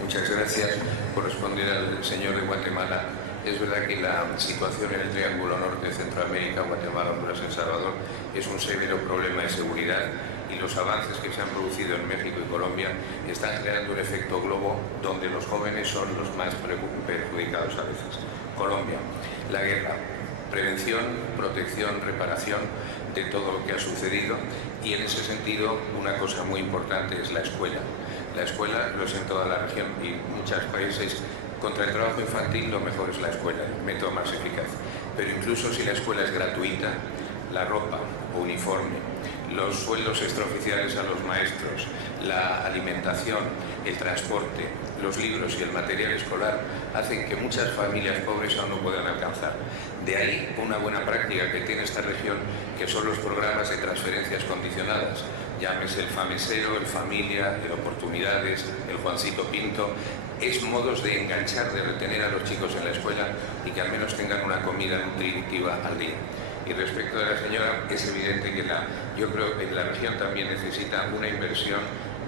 Muchas gracias. Por responder al señor de Guatemala, es verdad que la situación en el Triángulo Norte de Centroamérica, Guatemala, Honduras, El Salvador, es un severo problema de seguridad, y los avances que se han producido en México y Colombia están creando un efecto globo donde los jóvenes son los más perjudicados a veces. Colombia, la guerra, prevención, protección, reparación de todo lo que ha sucedido, y en ese sentido una cosa muy importante es la escuela. La escuela lo es en toda la región, y muchos países. Contra el trabajo infantil lo mejor es la escuela, el método más eficaz. Pero incluso si la escuela es gratuita, la ropa o uniforme, los sueldos extraoficiales a los maestros, la alimentación, el transporte, los libros y el material escolar hacen que muchas familias pobres aún no puedan alcanzar. De ahí una buena práctica que tiene esta región, que son los programas de transferencias condicionadas. Llámese el Famesero, el Familia, el Oportunidades, el Juancito Pinto. Es modos de enganchar, de retener a los chicos en la escuela y que al menos tengan una comida nutritiva al día. Y respecto a la señora, es evidente que yo creo que la región también necesita una inversión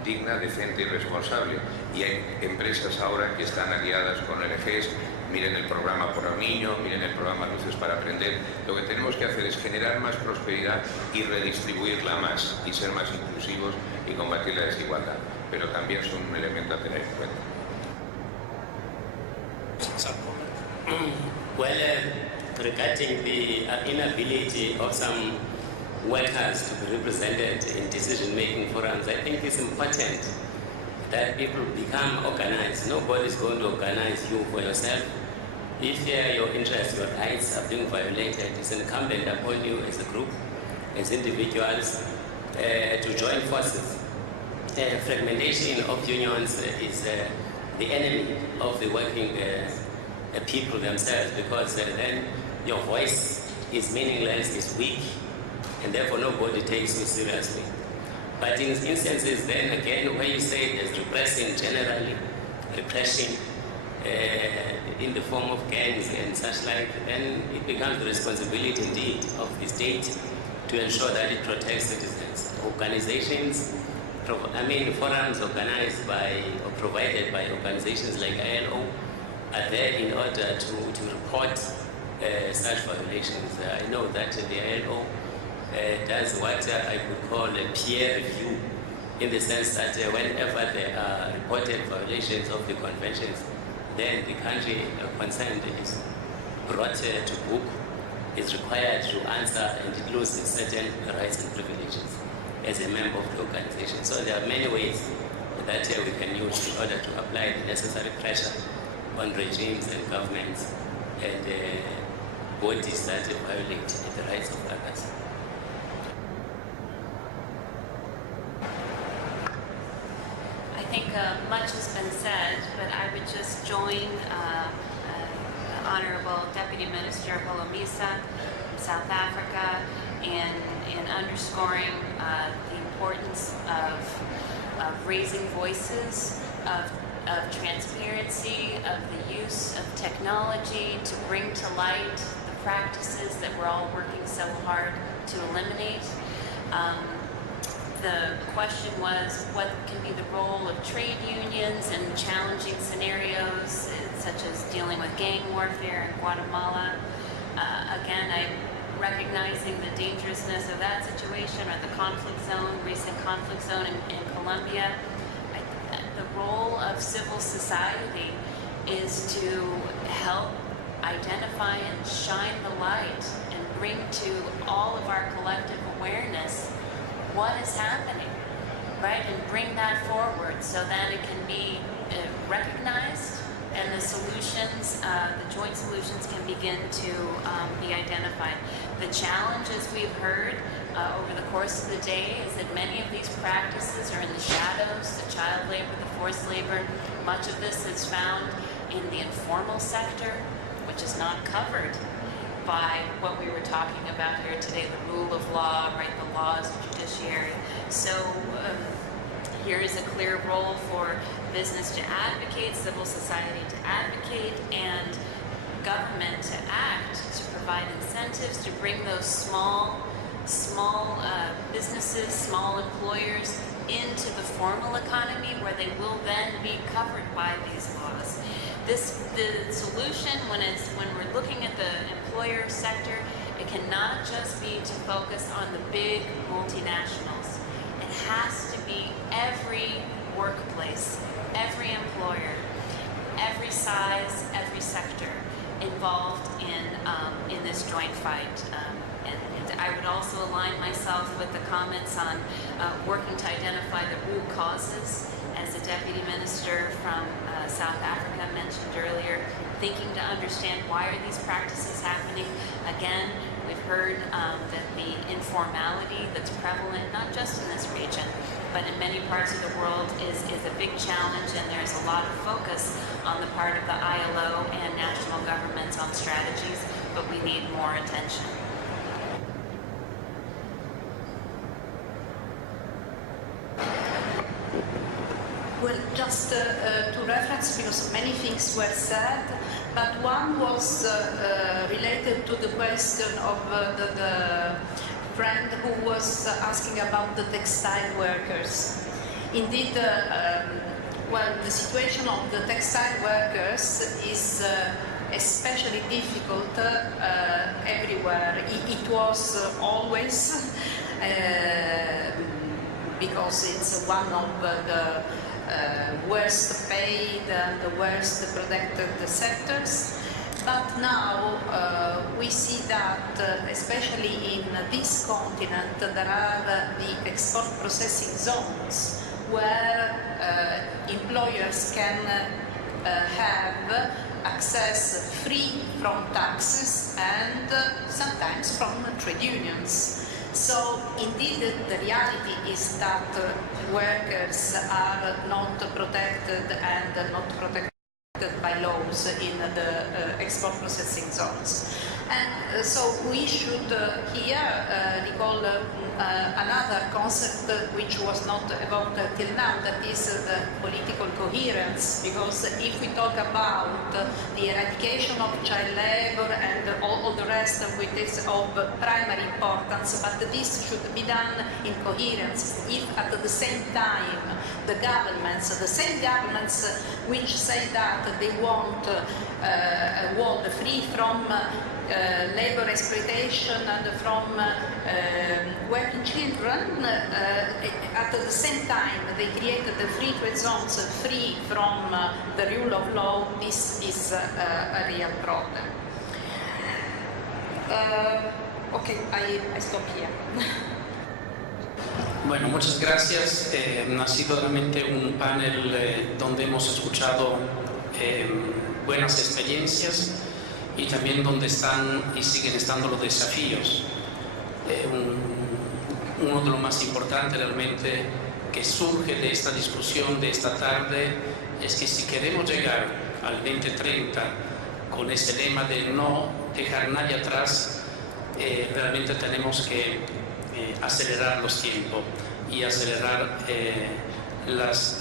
digna, decente y responsable. Y hay empresas ahora que están aliadas con ONGs. Miren el programa Por un Niño, miren el programa Luces para Aprender. Lo que tenemos que hacer es generar más prosperidad y redistribuirla más, y ser más inclusivos y combatir la desigualdad. Pero también son un elemento a tener en cuenta. Well, regarding the inability of some workers to be represented in decision-making forums, I think it's important that people become organized. Nobody is going to organize you for yourself. If your interests, your rights are being violated, it's incumbent upon you as a group, as individuals, to join forces. Fragmentation of unions is the enemy of the working people themselves, because then your voice is meaningless, is weak, and therefore nobody takes you seriously. But in instances then again where you say there's repression generally, repression in the form of gangs and such like, then it becomes the responsibility indeed of the state to ensure that it protects citizens. Organizations, forums organized by or provided by organizations like ILO are there in order to report such violations. I know that the ILO does what I could call a peer review, in the sense that whenever there are reported violations of the conventions, then the country concerned is brought to book, is required to answer, and it loses certain rights and privileges as a member of the organization. So there are many ways that we can use in order to apply the necessary pressure on regimes and governments and bodies that violate the rights of others. I think much has been said, but I would just join Honorable Deputy Minister Holomisa in South Africa in underscoring the importance of raising voices, of transparency, of the use of technology to bring to light the practices that we're all working so hard to eliminate. The question was, what can be the role of trade unions in challenging scenarios, such as dealing with gang warfare in Guatemala? Again, I'm recognizing the dangerousness of that situation, or the conflict zone, recent conflict zone in Colombia. The role of civil society is to help identify and shine the light and bring to all of our collective awareness what is happening, right? And bring that forward so that it can be recognized and the solutions, the joint solutions can begin to be identified. The challenge, as we've heard over the course of the day, is that many of these practices are in the shadows, the child labor, the forced labor. Much of this is found in the informal sector, which is not covered by what we were talking about here today, the rule of law, right, the laws, the judiciary. So here is a clear role for business to advocate, civil society to advocate, and government to act, to provide incentives, to bring those small businesses, small employers into the formal economy where they will then be covered by these laws. The solution, when we're looking at the employer sector, it cannot just be to focus on the big multinationals. It has to be every workplace, every employer, every size, every sector involved in this joint fight. And I would also align myself with the comments on working to identify the root causes, as the Deputy Minister from South Africa mentioned earlier, thinking to understand why are these practices happening. Again, we've heard that the informality that's prevalent, not just in this region, but in many parts of the world is a big challenge, and there's a lot of focus on the part of the ILO and national governments on strategies, but we need more attention. Well, just to reference, because many things were said, but one was related to the question of the friend who was asking about the textile workers. Indeed, well, the situation of the textile workers is especially difficult everywhere. It was always, because it's one of the worst paid and the worst protected sectors. But now we see that, especially in this continent, there are the export processing zones where employers can have access free from taxes and sometimes from trade unions. So indeed the reality is that workers are not protected and not protected by laws in the export processing zones. And so we should here recall another concept which was not evoked till now, that is the political coherence, because if we talk about the eradication of child labor and all the rest of it is of primary importance, but this should be done in coherence. If at the same time the governments, the same governments which say that they want a world free from labor exploitation and from working children, at the same time they created the free trade zones free from the rule of law. This is a real problem. Okay, I stop here. Bueno, muchas gracias. Ha sido realmente un panel donde hemos escuchado buenas experiencias y también donde están y siguen estando los desafíos. Uno de los más importantes realmente que surge de esta discusión de esta tarde es que si queremos llegar al 2030 con ese lema de no dejar nadie atrás, realmente tenemos que acelerar los tiempos y acelerar las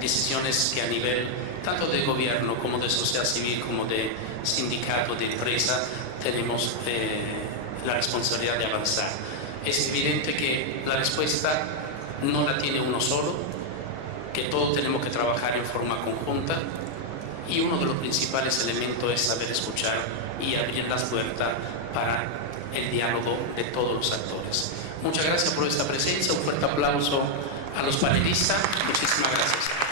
decisiones que a nivel tanto de gobierno como de sociedad civil como de sindicato, de empresa, tenemos la responsabilidad de avanzar. Es evidente que la respuesta no la tiene uno solo, que todos tenemos que trabajar en forma conjunta, y uno de los principales elementos es saber escuchar y abrir las puertas para el diálogo de todos los actores. Muchas gracias por esta presencia, un fuerte aplauso a los panelistas, muchísimas gracias.